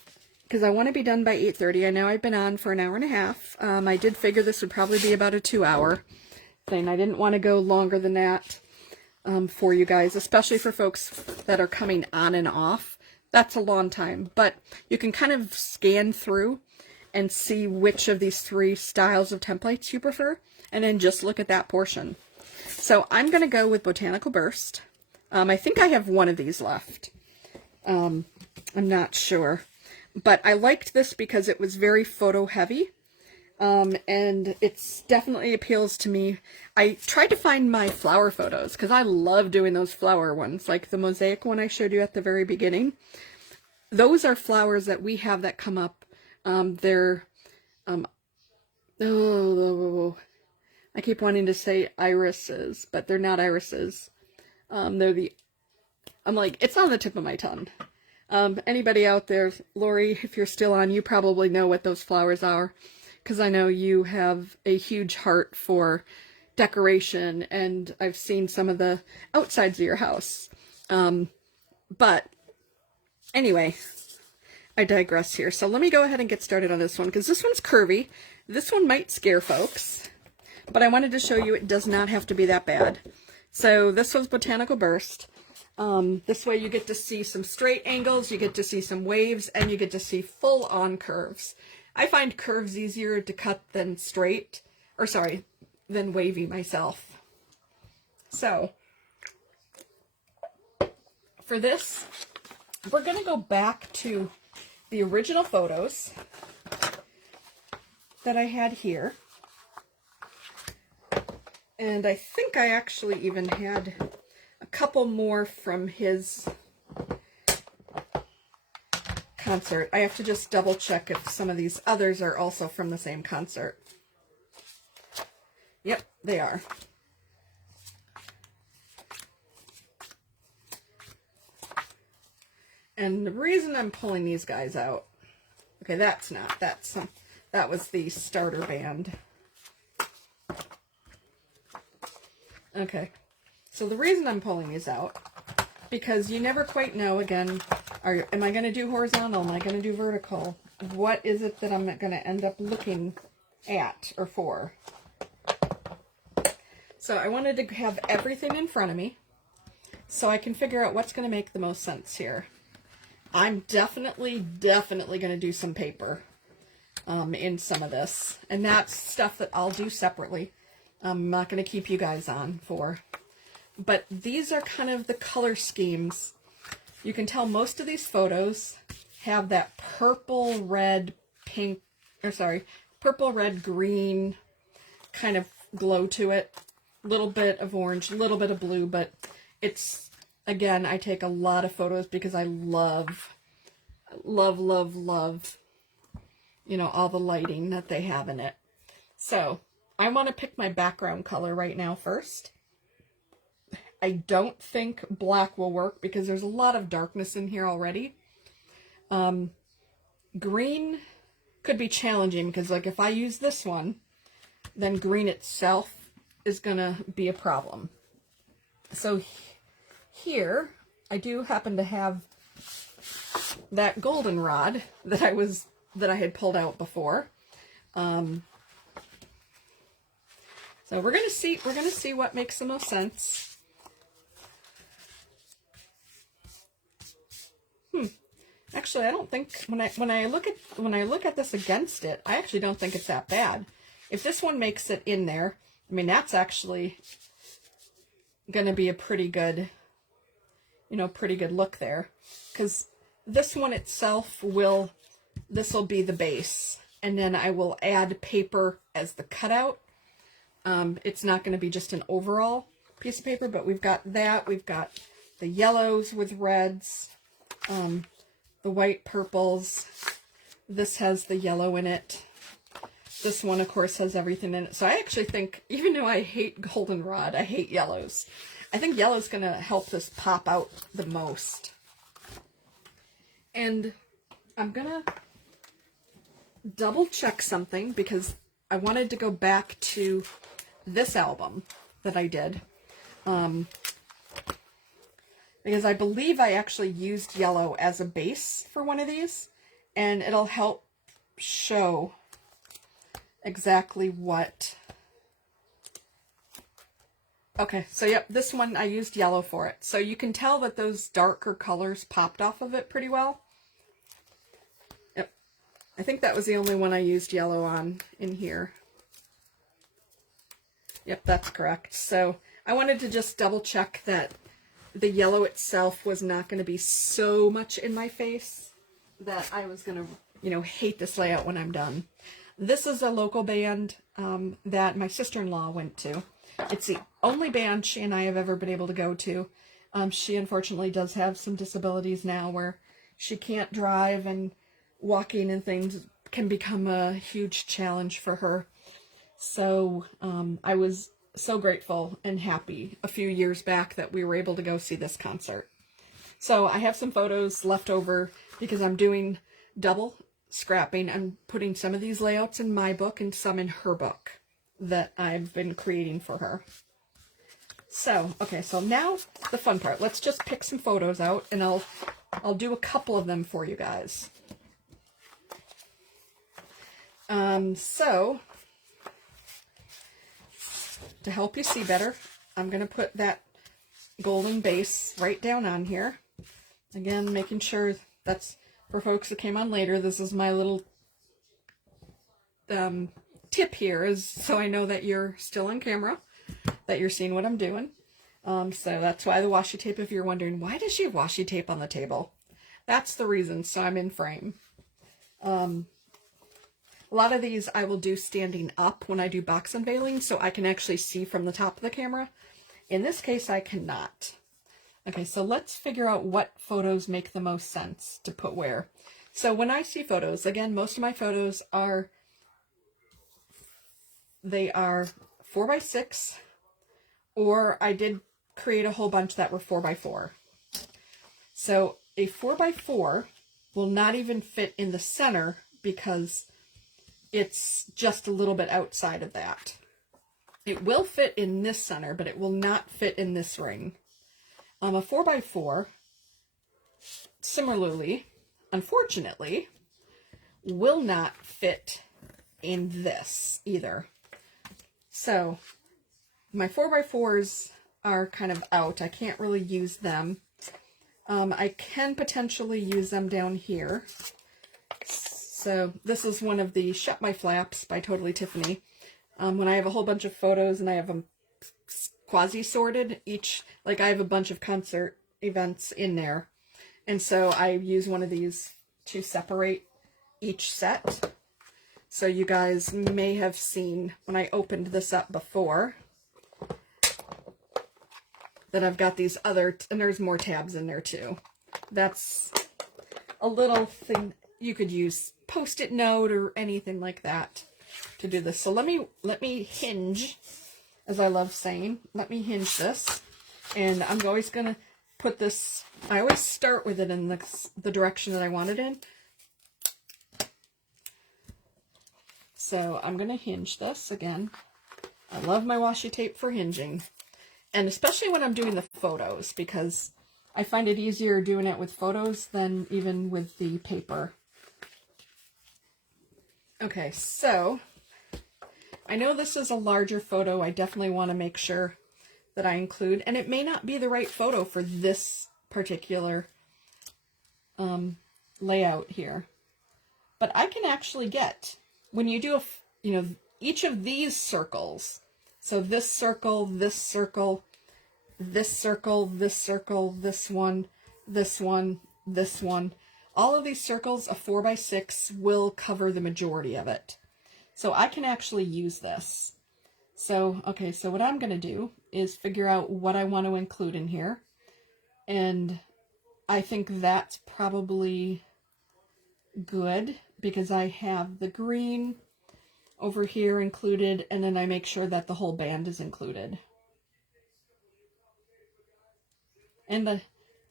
because I want to be done by 8:30. I know I've been on for an hour and a half. I did figure this would probably be about a 2-hour thing. I didn't want to go longer than that for you guys, especially for folks that are coming on and off. That's a long time, but you can kind of scan through and see which of these 3 styles of templates you prefer, and then just look at that portion. So I'm going to go with Botanical Burst. I think I have one of these left. I'm not sure. But I liked this because it was very photo heavy. And it's definitely appeals to me. I tried to find my flower photos because I love doing those flower ones, like the mosaic one I showed you at the very beginning. Those are flowers that we have that come up. They're, I keep wanting to say irises, but they're not irises. I'm like, it's on the tip of my tongue. Anybody out there, Lori, if you're still on, you probably know what those flowers are, because I know you have a huge heart for decoration, and I've seen some of the outsides of your house. But anyway, I digress here. So let me go ahead and get started on this one, because this one's curvy. This one might scare folks, but I wanted to show you it does not have to be that bad. So this was Botanical Burst. This way you get to see some straight angles, you get to see some waves, and you get to see full-on curves. I find curves easier to cut than straight, or sorry, than wavy myself. So, for this, we're going to go back to the original photos that I had here. And I think I actually even had a couple more from his concert. I have to just double check if some of these others are also from the same concert. Yep, they are. And the reason I'm pulling these guys out, okay, that was the starter band. Okay, so the reason I'm pulling these out, because you never quite know, again, am I going to do horizontal? Am I going to do vertical? What is it that I'm going to end up looking at or for? So I wanted to have everything in front of me so I can figure out what's going to make the most sense here. I'm definitely going to do some paper in some of this. And that's stuff that I'll do separately. I'm not going to keep you guys on for. But these are kind of the color schemes. You can tell most of these photos have that purple, red, pink, or sorry, purple, red, green kind of glow to it. A little bit of orange, a little bit of blue, but it's, again, I take a lot of photos because I love, you know, all the lighting that they have in it. So I want to pick my background color right now first. I don't think black will work because there's a lot of darkness in here already. Green could be challenging because, like, if I use this one, then green itself is gonna be a problem. So here I do happen to have that goldenrod that I had pulled out before. So we're gonna see what makes the most sense. Actually, I don't think when I look at this against it, I actually don't think it's that bad. If this one makes it in there, I mean, that's actually going to be a pretty good, you know, pretty good look there. Because this one itself this will be the base. And then I will add paper as the cutout. It's not going to be just an overall piece of paper, but we've got that. We've got the yellows with reds, the white purples. This has the yellow in it. This one, of course, has everything in it. So I actually think, even though I hate goldenrod, I hate yellows. I think yellow's going to help this pop out the most. And I'm going to double check something because I wanted to go back to this album that I did. Because I believe I actually used yellow as a base for one of these. And it'll help show exactly what. Okay, so yep, this one I used yellow for it. So you can tell that those darker colors popped off of it pretty well. Yep, I think that was the only one I used yellow on in here. Yep, that's correct. So I wanted to just double check that the yellow itself was not going to be so much in my face that I was going to, you know, hate this layout when I'm done. This is a local band that my sister-in-law went to. It's the only band she and I have ever been able to go to. She unfortunately does have some disabilities now where she can't drive, and walking and things can become a huge challenge for her. So I was so grateful and happy a few years back that we were able to go see this concert. So I have some photos left over because I'm doing double scrapping. I'm putting some of these layouts in my book and some in her book that I've been creating for her. So, okay, so now the fun part. Let's just pick some photos out, and I'll do a couple of them for you guys. So to help you see better, I'm going to put that golden base right down on here. Again, making sure that's for folks that came on later. This is my little tip here, is so I know that you're still on camera, that you're seeing what I'm doing. So that's why the washi tape, if you're wondering, why does she have washi tape on the table? That's the reason, so I'm in frame. A lot of these I will do standing up when I do box unveiling, so I can actually see from the top of the camera. In this case, I cannot. Okay, so let's figure out what photos make the most sense to put where. So when I see photos, again, most of my photos are, they are 4x6, or I did create a whole bunch that were 4x4. So a 4x4 will not even fit in the center because it's just a little bit outside of that. It will fit in this center, but it will not fit in this ring. A 4x4, similarly, unfortunately, will not fit in this either. So my 4x4s are kind of out. I can't really use them. I can potentially use them down here. So this is one of the Shut My Flaps by Totally Tiffany. When I have a whole bunch of photos and I have them quasi-sorted, like I have a bunch of concert events in there. And so I use one of these to separate each set. So you guys may have seen when I opened this up before that I've got these other, and there's more tabs in there too. That's a little thing you could use, Post-it note or anything like that to do this. So let me hinge, as I love saying, let me hinge this, and I'm always gonna put this, I always start with it in the direction that I want it in. So I'm gonna hinge this again. I love my washi tape for hinging, and especially when I'm doing the photos, because I find it easier doing it with photos than even with the paper. Okay, so I know this is a larger photo. I definitely want to make sure that I include, and it may not be the right photo for this particular layout here, but I can actually get, when you do each of these circles, so this circle, this circle, this circle, this circle, this one, this one, this one, all of these circles, a 4x6 will cover the majority of it. So I can actually use this. So, okay, so what I'm going to do is figure out what I want to include in here. And I think that's probably good because I have the green over here included, and then I make sure that the whole band is included. And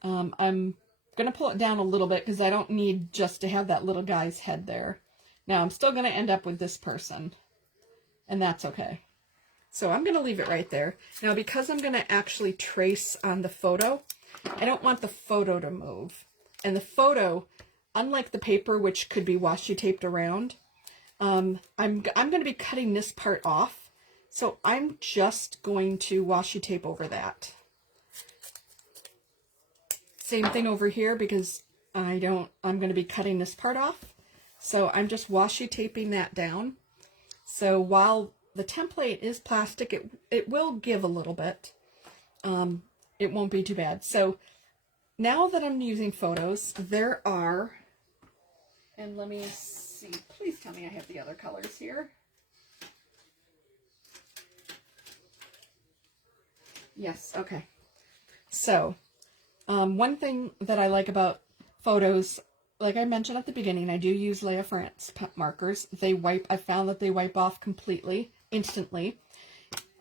I'm going to pull it down a little bit because I don't need just to have that little guy's head there. Now I'm still going to end up with this person, and that's okay. So I'm going to leave it right there. Now because I'm going to actually trace on the photo, I don't want the photo to move. And the photo, unlike the paper, which could be washi taped around, I'm going to be cutting this part off. So I'm just going to washi tape over that. Same thing over here because I'm going to be cutting this part off. So I'm just washi taping that down. So while the template is plastic, it will give a little bit. It won't be too bad. So now that I'm using photos, there are, and let me see, please tell me I have the other colors here. Yes, okay. So one thing that I like about photos, like I mentioned at the beginning, I do use Leah France markers. I found that they wipe off completely, instantly.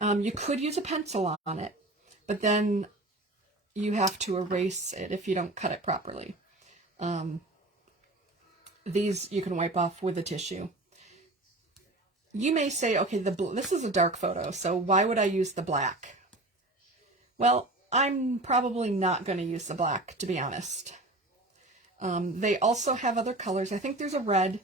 You could use a pencil on it, but then you have to erase it if you don't cut it properly. These you can wipe off with a tissue. You may say, okay, this is a dark photo, so why would I use the black? Well, I'm probably not going to use the black, to be honest. They also have other colors. I think there's a red.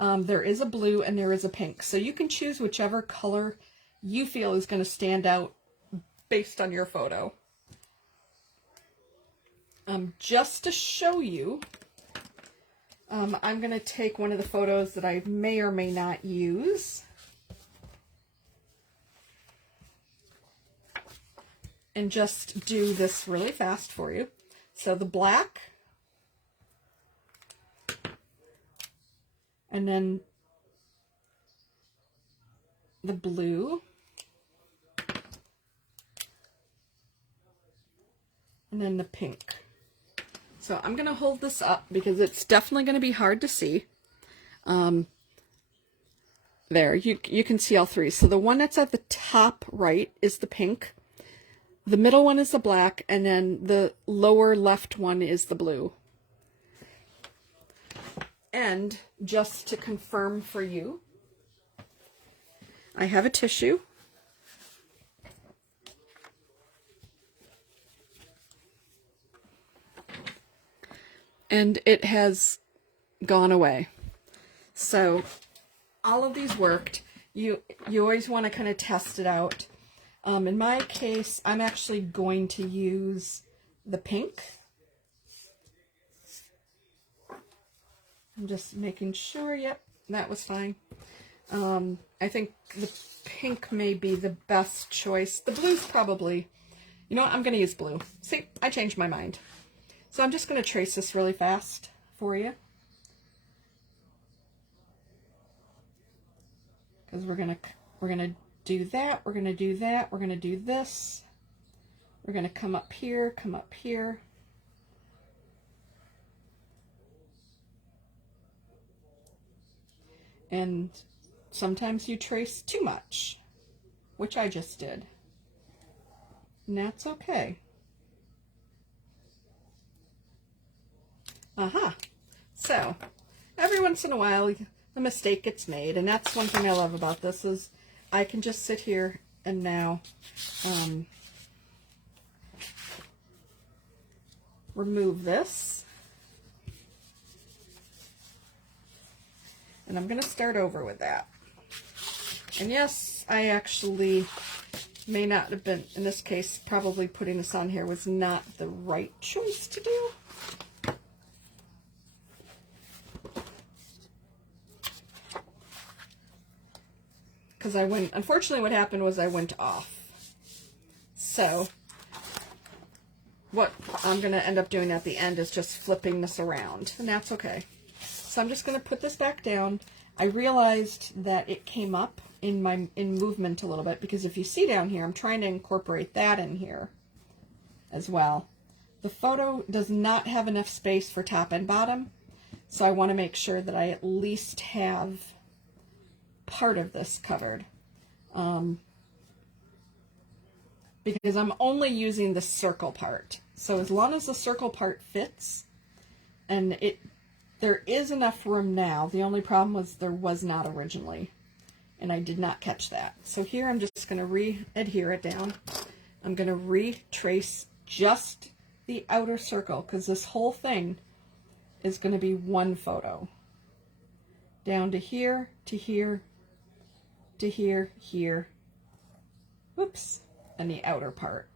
There is a blue and there is a pink. So you can choose whichever color you feel is going to stand out based on your photo. Just to show you, I'm going to take one of the photos that I may or may not use and just do this really fast for you. So the black, and then the blue, and then the pink. So I'm going to hold this up because it's definitely going to be hard to see. There, you can see all three. So the one that's at the top right is the pink. The middle one is the black, and then the lower left one is the blue. And just to confirm for you, I have a tissue. And it has gone away. So all of these worked. You always want to kind of test it out. In my case, I'm actually going to use the pink. I'm just making sure, yep, that was fine. I think the pink may be the best choice. The blue's probably, you know what, I'm going to use blue. See, I changed my mind. So I'm just going to trace this really fast for you. Because we're going to do that, we're going to do that, we're going to do this. We're going to come up here, come up here. And sometimes you trace too much, which I just did. And that's okay. So every once in a while the mistake gets made, and that's one thing I love about this is I can just sit here and now remove this, and I'm going to start over with that. And yes, I actually may not have been, in this case, probably putting this on here was not the right choice to do. Because I went, unfortunately what happened was I went off. So what I'm going to end up doing at the end is just flipping this around, and that's okay. So I'm just going to put this back down. I realized that it came up in movement a little bit, because if you see down here, I'm trying to incorporate that in here as well. The photo does not have enough space for top and bottom, so I want to make sure that I at least have part of this covered, because I'm only using the circle part. So as long as the circle part fits, and there is enough room now. The only problem was there was not originally, and I did not catch that. So here I'm just going to re-adhere it down. I'm going to retrace just the outer circle, because this whole thing is going to be one photo. Down to here, to here, to here, here, whoops, and the outer part.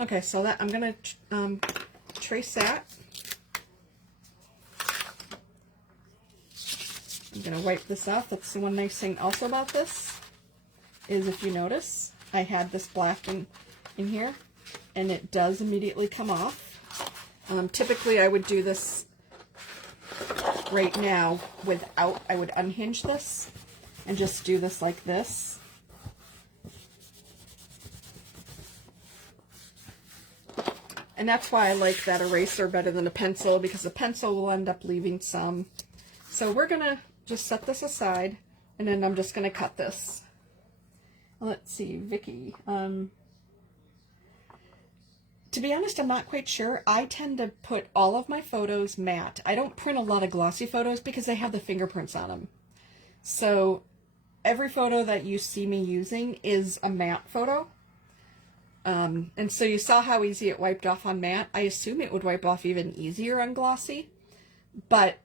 Okay, so that I'm going to trace that. I'm going to wipe this off. That's the one nice thing also about this, is if you notice, I had this black in here, and it does immediately come off. Typically I would do this right now without, I would unhinge this and just do this like this. And that's why I like that eraser better than a pencil, because the pencil will end up leaving some. So we're going to just set this aside, and then I'm just going to cut this. Let's see, Vicky. To be honest, I'm not quite sure. I tend to put all of my photos matte. I don't print a lot of glossy photos because they have the fingerprints on them. So every photo that you see me using is a matte photo. And so you saw how easy it wiped off on matte. I assume it would wipe off even easier on glossy, but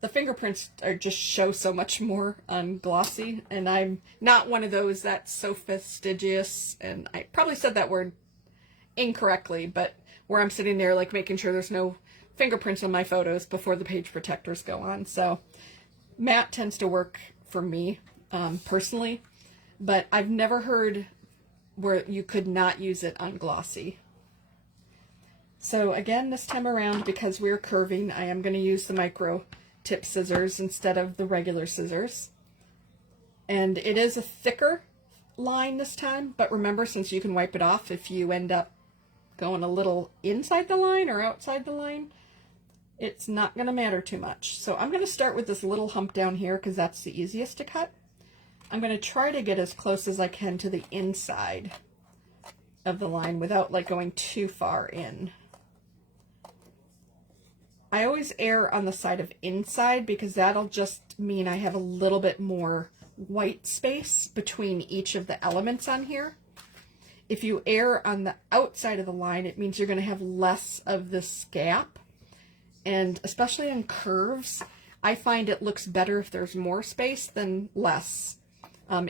the fingerprints are just show so much more on glossy, and I'm not one of those that's so fastidious, and I probably said that word incorrectly, but where I'm sitting there like making sure there's no fingerprints on my photos before the page protectors go on. So matte tends to work for me personally, but I've never heard where you could not use it on glossy. So again, this time around, because we're curving, I am going to use the micro tip scissors instead of the regular scissors. And it is a thicker line this time, but remember, since you can wipe it off if you end up going a little inside the line or outside the line, it's not going to matter too much. So I'm going to start with this little hump down here because that's the easiest to cut. I'm going to try to get as close as I can to the inside of the line without like going too far in. I always err on the side of inside because that'll just mean I have a little bit more white space between each of the elements on here. If you err on the outside of the line, it means you're going to have less of this gap. And especially in curves, I find it looks better if there's more space than less.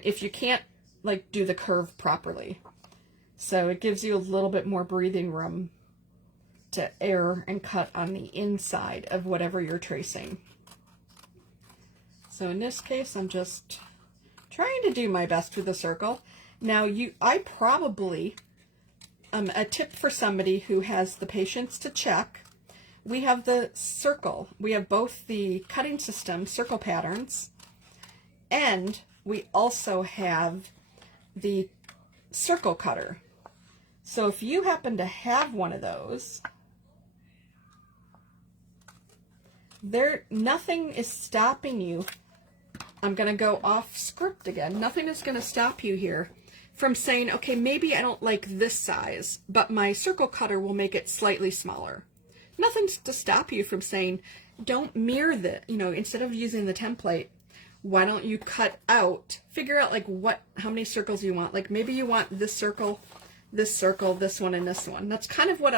If you can't like do the curve properly. So it gives you a little bit more breathing room to err and cut on the inside of whatever you're tracing. So in this case, I'm just trying to do my best with the circle. Now I probably, a tip for somebody who has the patience to check, we have the circle. We have both the cutting system, circle patterns, and we also have the circle cutter. So if you happen to have one of those, nothing is stopping you. I'm going to go off script again. Nothing is going to stop you here from saying, okay, maybe I don't like this size, but my circle cutter will make it slightly smaller. Nothing's to stop you from saying, don't mirror the, instead of using the template, why don't you cut out, figure out like how many circles you want. Like maybe you want this circle, this one, and this one. That's kind of what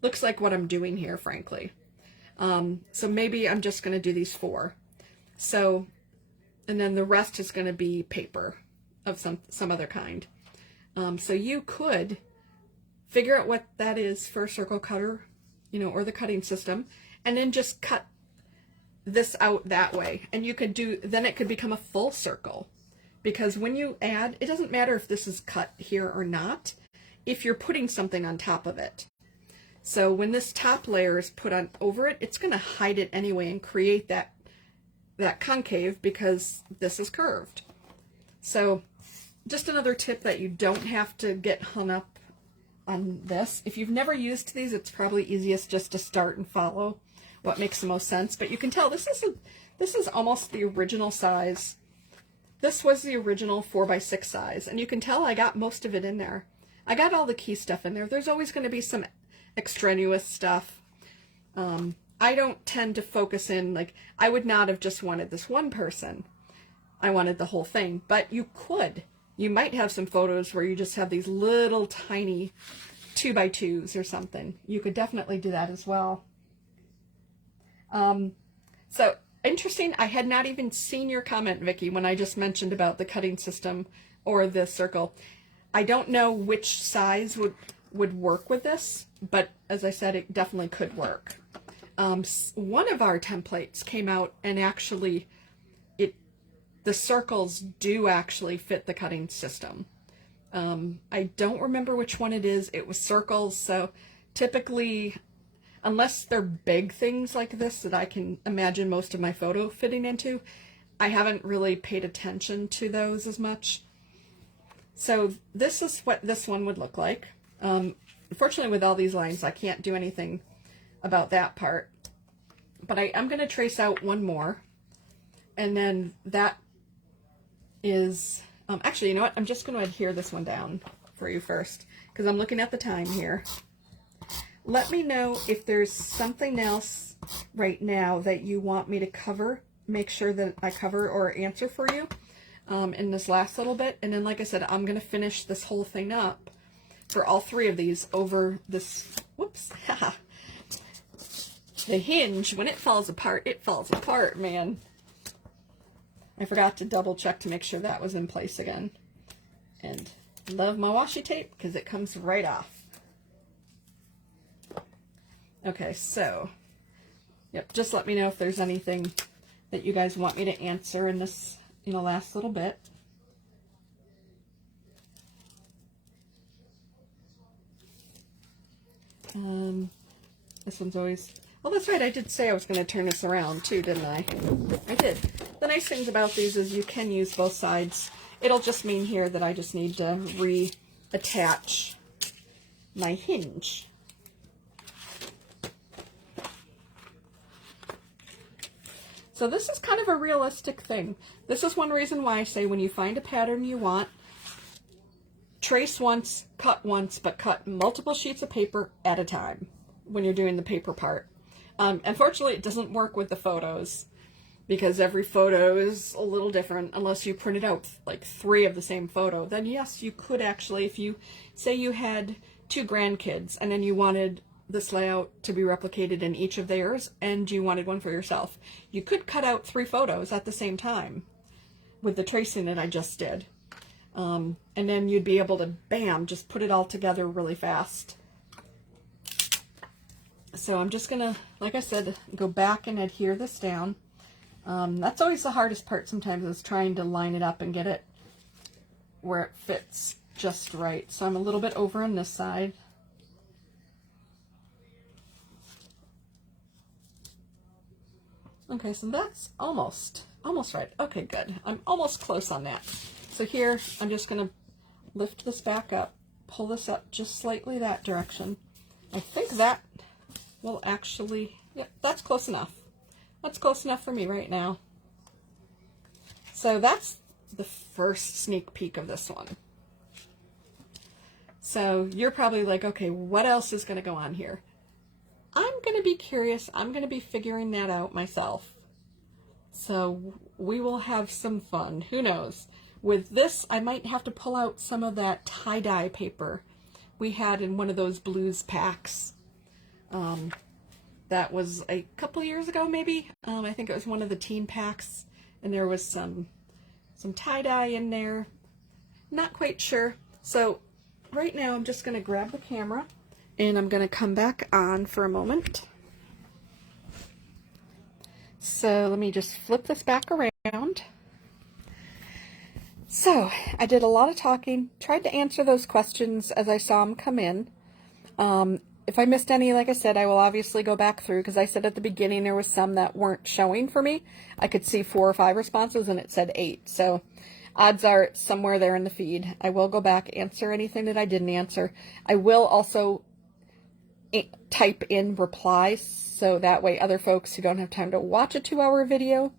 looks like what I'm doing here, frankly. So maybe I'm just going to do these 4. So, and then the rest is going to be paper of some other kind. So you could figure out what that is for a circle cutter, or the cutting system, and then just cut this out that way. And you could then it could become a full circle, because when you add, it doesn't matter if this is cut here or not, if you're putting something on top of it. So when this top layer is put on over it, it's going to hide it anyway and create that concave because this is curved. So just another tip that you don't have to get hung up on this. If you've never used these, it's probably easiest just to start and follow what makes the most sense. But you can tell this is almost the original size. This was the original 4x6 size, and you can tell I got most of it in there. I got all the key stuff in there. There's always going to be some extraneous stuff. I don't tend to focus in, like, I would not have just wanted this one person. I wanted the whole thing, but you could. You might have some photos where you just have these little tiny 2x2s or something. You could definitely do that as well. So interesting, I had not even seen your comment, Vicki, when I just mentioned about the cutting system or the circle. I don't know which size would work with this, but as I said, it definitely could work. One of our templates came out and actually the circles do actually fit the cutting system. I don't remember which one it is. It was circles, so typically, unless they're big things like this that I can imagine most of my photo fitting into, I haven't really paid attention to those as much. So this is what this one would look like. Unfortunately, with all these lines, I can't do anything about that part. But I'm going to trace out one more. And then that is, actually, you know what? I'm just going to adhere this one down for you first, because I'm looking at the time here. Let me know if there's something else right now that you want me to cover. Make sure that I cover or answer for you in this last little bit. And then, like I said, I'm going to finish this whole thing up for all 3 of these over this, whoops, The hinge, when it falls apart, man. I forgot to double check to make sure that was in place again. And love my washi tape because it comes right off. Okay, so, yep, just let me know if there's anything that you guys want me to answer in this, last little bit. This one's always, well, that's right, I did say I was going to turn this around too, didn't I? I did. The nice things about these is you can use both sides. It'll just mean here that I just need to reattach my hinge. So this is kind of a realistic thing. This is one reason why I say when you find a pattern you want, trace once, but cut multiple sheets of paper at a time when you're doing the paper part. Unfortunately, it doesn't work with the photos because every photo is a little different unless you printed out like 3 of the same photo. Then yes, you could actually, if you say you had 2 grandkids and then you wanted this layout to be replicated in each of theirs and you wanted one for yourself, you could cut out 3 photos at the same time with the tracing that I just did. And then you'd be able to, bam, just put it all together really fast. So I'm just going to, like I said, go back and adhere this down. That's always the hardest part sometimes, is trying to line it up and get it where it fits just right. So I'm a little bit over on this side. Okay, so that's almost right. Okay, good. I'm almost close on that. So here, I'm just going to lift this back up, pull this up just slightly that direction. I think that will actually, yeah, that's close enough. That's close enough for me right now. So that's the first sneak peek of this one. So you're probably like, okay, what else is going to go on here? I'm going to be curious. I'm going to be figuring that out myself. So we will have some fun. Who knows? With this, I might have to pull out some of that tie-dye paper we had in one of those blues packs. That was a couple years ago, maybe. I think it was one of the teen packs, and there was some tie-dye in there. Not quite sure. So right now, I'm just going to grab the camera, and I'm going to come back on for a moment. So let me just flip this back around. So I did a lot of talking, tried to answer those questions as I saw them come in. If I missed any, like I said, I will obviously go back through, because I said at the beginning there was some that weren't showing for me. I could see 4 or 5 responses and it said 8. So odds are it's somewhere there in the feed. I will go back, answer anything that I didn't answer. I will also type in replies, so that way other folks who don't have time to watch a 2-hour video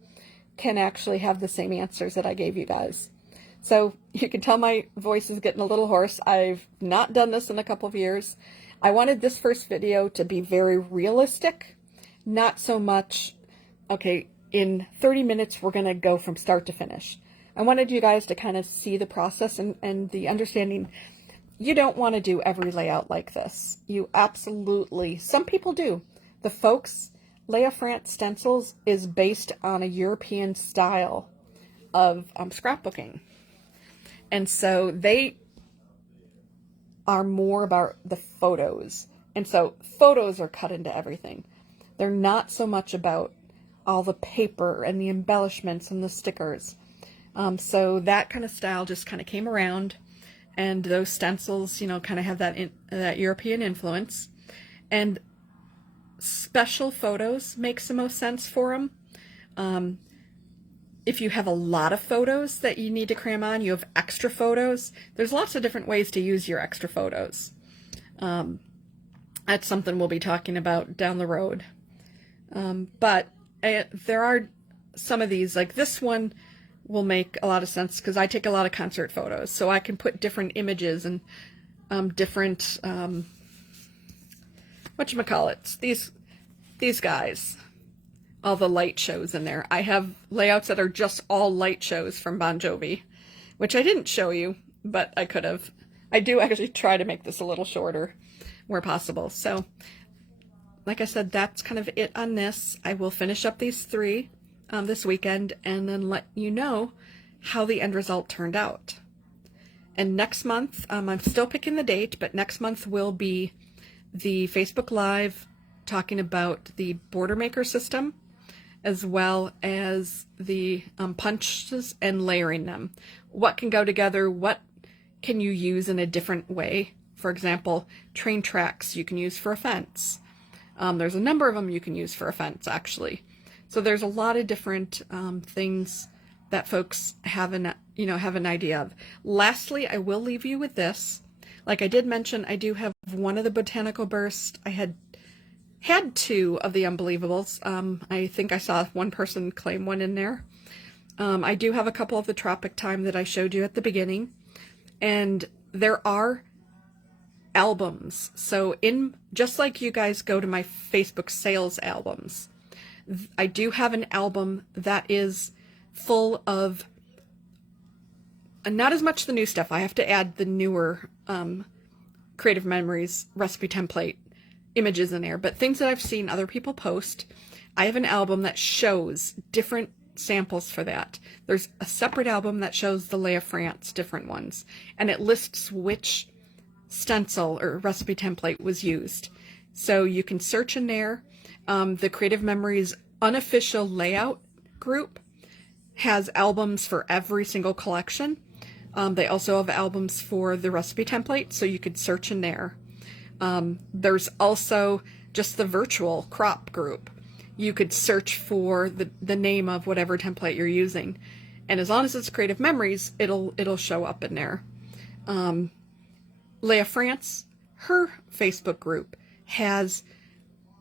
can actually have the same answers that I gave you guys. So you can tell my voice is getting a little hoarse. I've not done this in a couple of years. I wanted this first video to be very realistic, not so much, okay, in 30 minutes we're going to go from start to finish. I wanted you guys to kind of see the process and the understanding. You don't want to do every layout like this. You absolutely, some people do. The folks, Leah France Stencils is based on a European style of scrapbooking. And so they are more about the photos. And so photos are cut into everything. They're not so much about all the paper and the embellishments and the stickers. So that kind of style just kind of came around. And those stencils, you know, kind of have that European influence. And special photos makes the most sense for them. If you have a lot of photos that you need to cram on, you have extra photos. There's lots of different ways to use your extra photos. That's something we'll be talking about down the road. But there are some of these, like this one will make a lot of sense because I take a lot of concert photos. So I can put different images and different, whatchamacallits, these guys. All the light shows in there. I have layouts that are just all light shows from Bon Jovi, which I didn't show you, but I could have. I do actually try to make this a little shorter where possible. So like I said, that's kind of it on this. I will finish up these 3 this weekend and then let you know how the end result turned out. And next month, I'm still picking the date, but next month will be the Facebook Live talking about the border maker system, as well as the punches and layering them. What can go together? What can you use in a different way? For example, train tracks you can use for a fence. There's a number of them you can use for a fence, actually. So there's a lot of different things that folks have an idea of. Lastly, I will leave you with this. Like I did mention, I do have one of the botanical bursts. I had 2 of the Unbelievables. I think I saw one person claim one in there. I do have a couple of the Tropic Time that I showed you at the beginning. And there are albums. So just like you guys go to my Facebook sales albums, I do have an album that is full of not as much the new stuff. I have to add the newer Creative Memories recipe template images in there, but things that I've seen other people post. I have an album that shows different samples for that. There's a separate album that shows the Lait of France, different ones, and it lists which stencil or recipe template was used. So you can search in there. The Creative Memories unofficial layout group has albums for every single collection. They also have albums for the recipe template, so you could search in there. There's also just the virtual crop group. You could search for the name of whatever template you're using, and as long as it's Creative Memories, it'll show up in there. Lait of France, her Facebook group has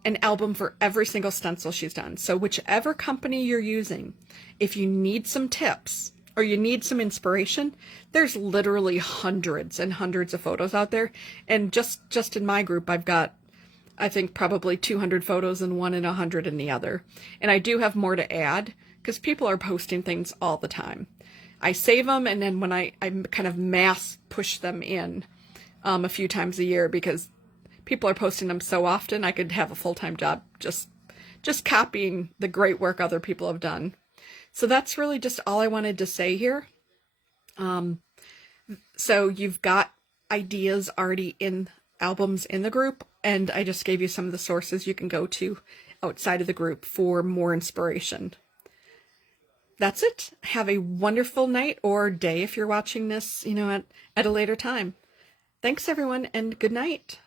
an album for every single stencil she's done. So whichever company you're using, if you need some tips or you need some inspiration, there's literally hundreds and hundreds of photos out there. And just in my group, I've got, I think, probably 200 photos in one and 100 in the other. And I do have more to add because people are posting things all the time. I save them, and then when I kind of mass push them in a few times a year, because people are posting them so often, I could have a full-time job just copying the great work other people have done. So that's really just all I wanted to say here. So you've got ideas already in albums in the group, and I just gave you some of the sources you can go to outside of the group for more inspiration. That's it. Have a wonderful night or day if you're watching this, at a later time. Thanks, everyone, and good night.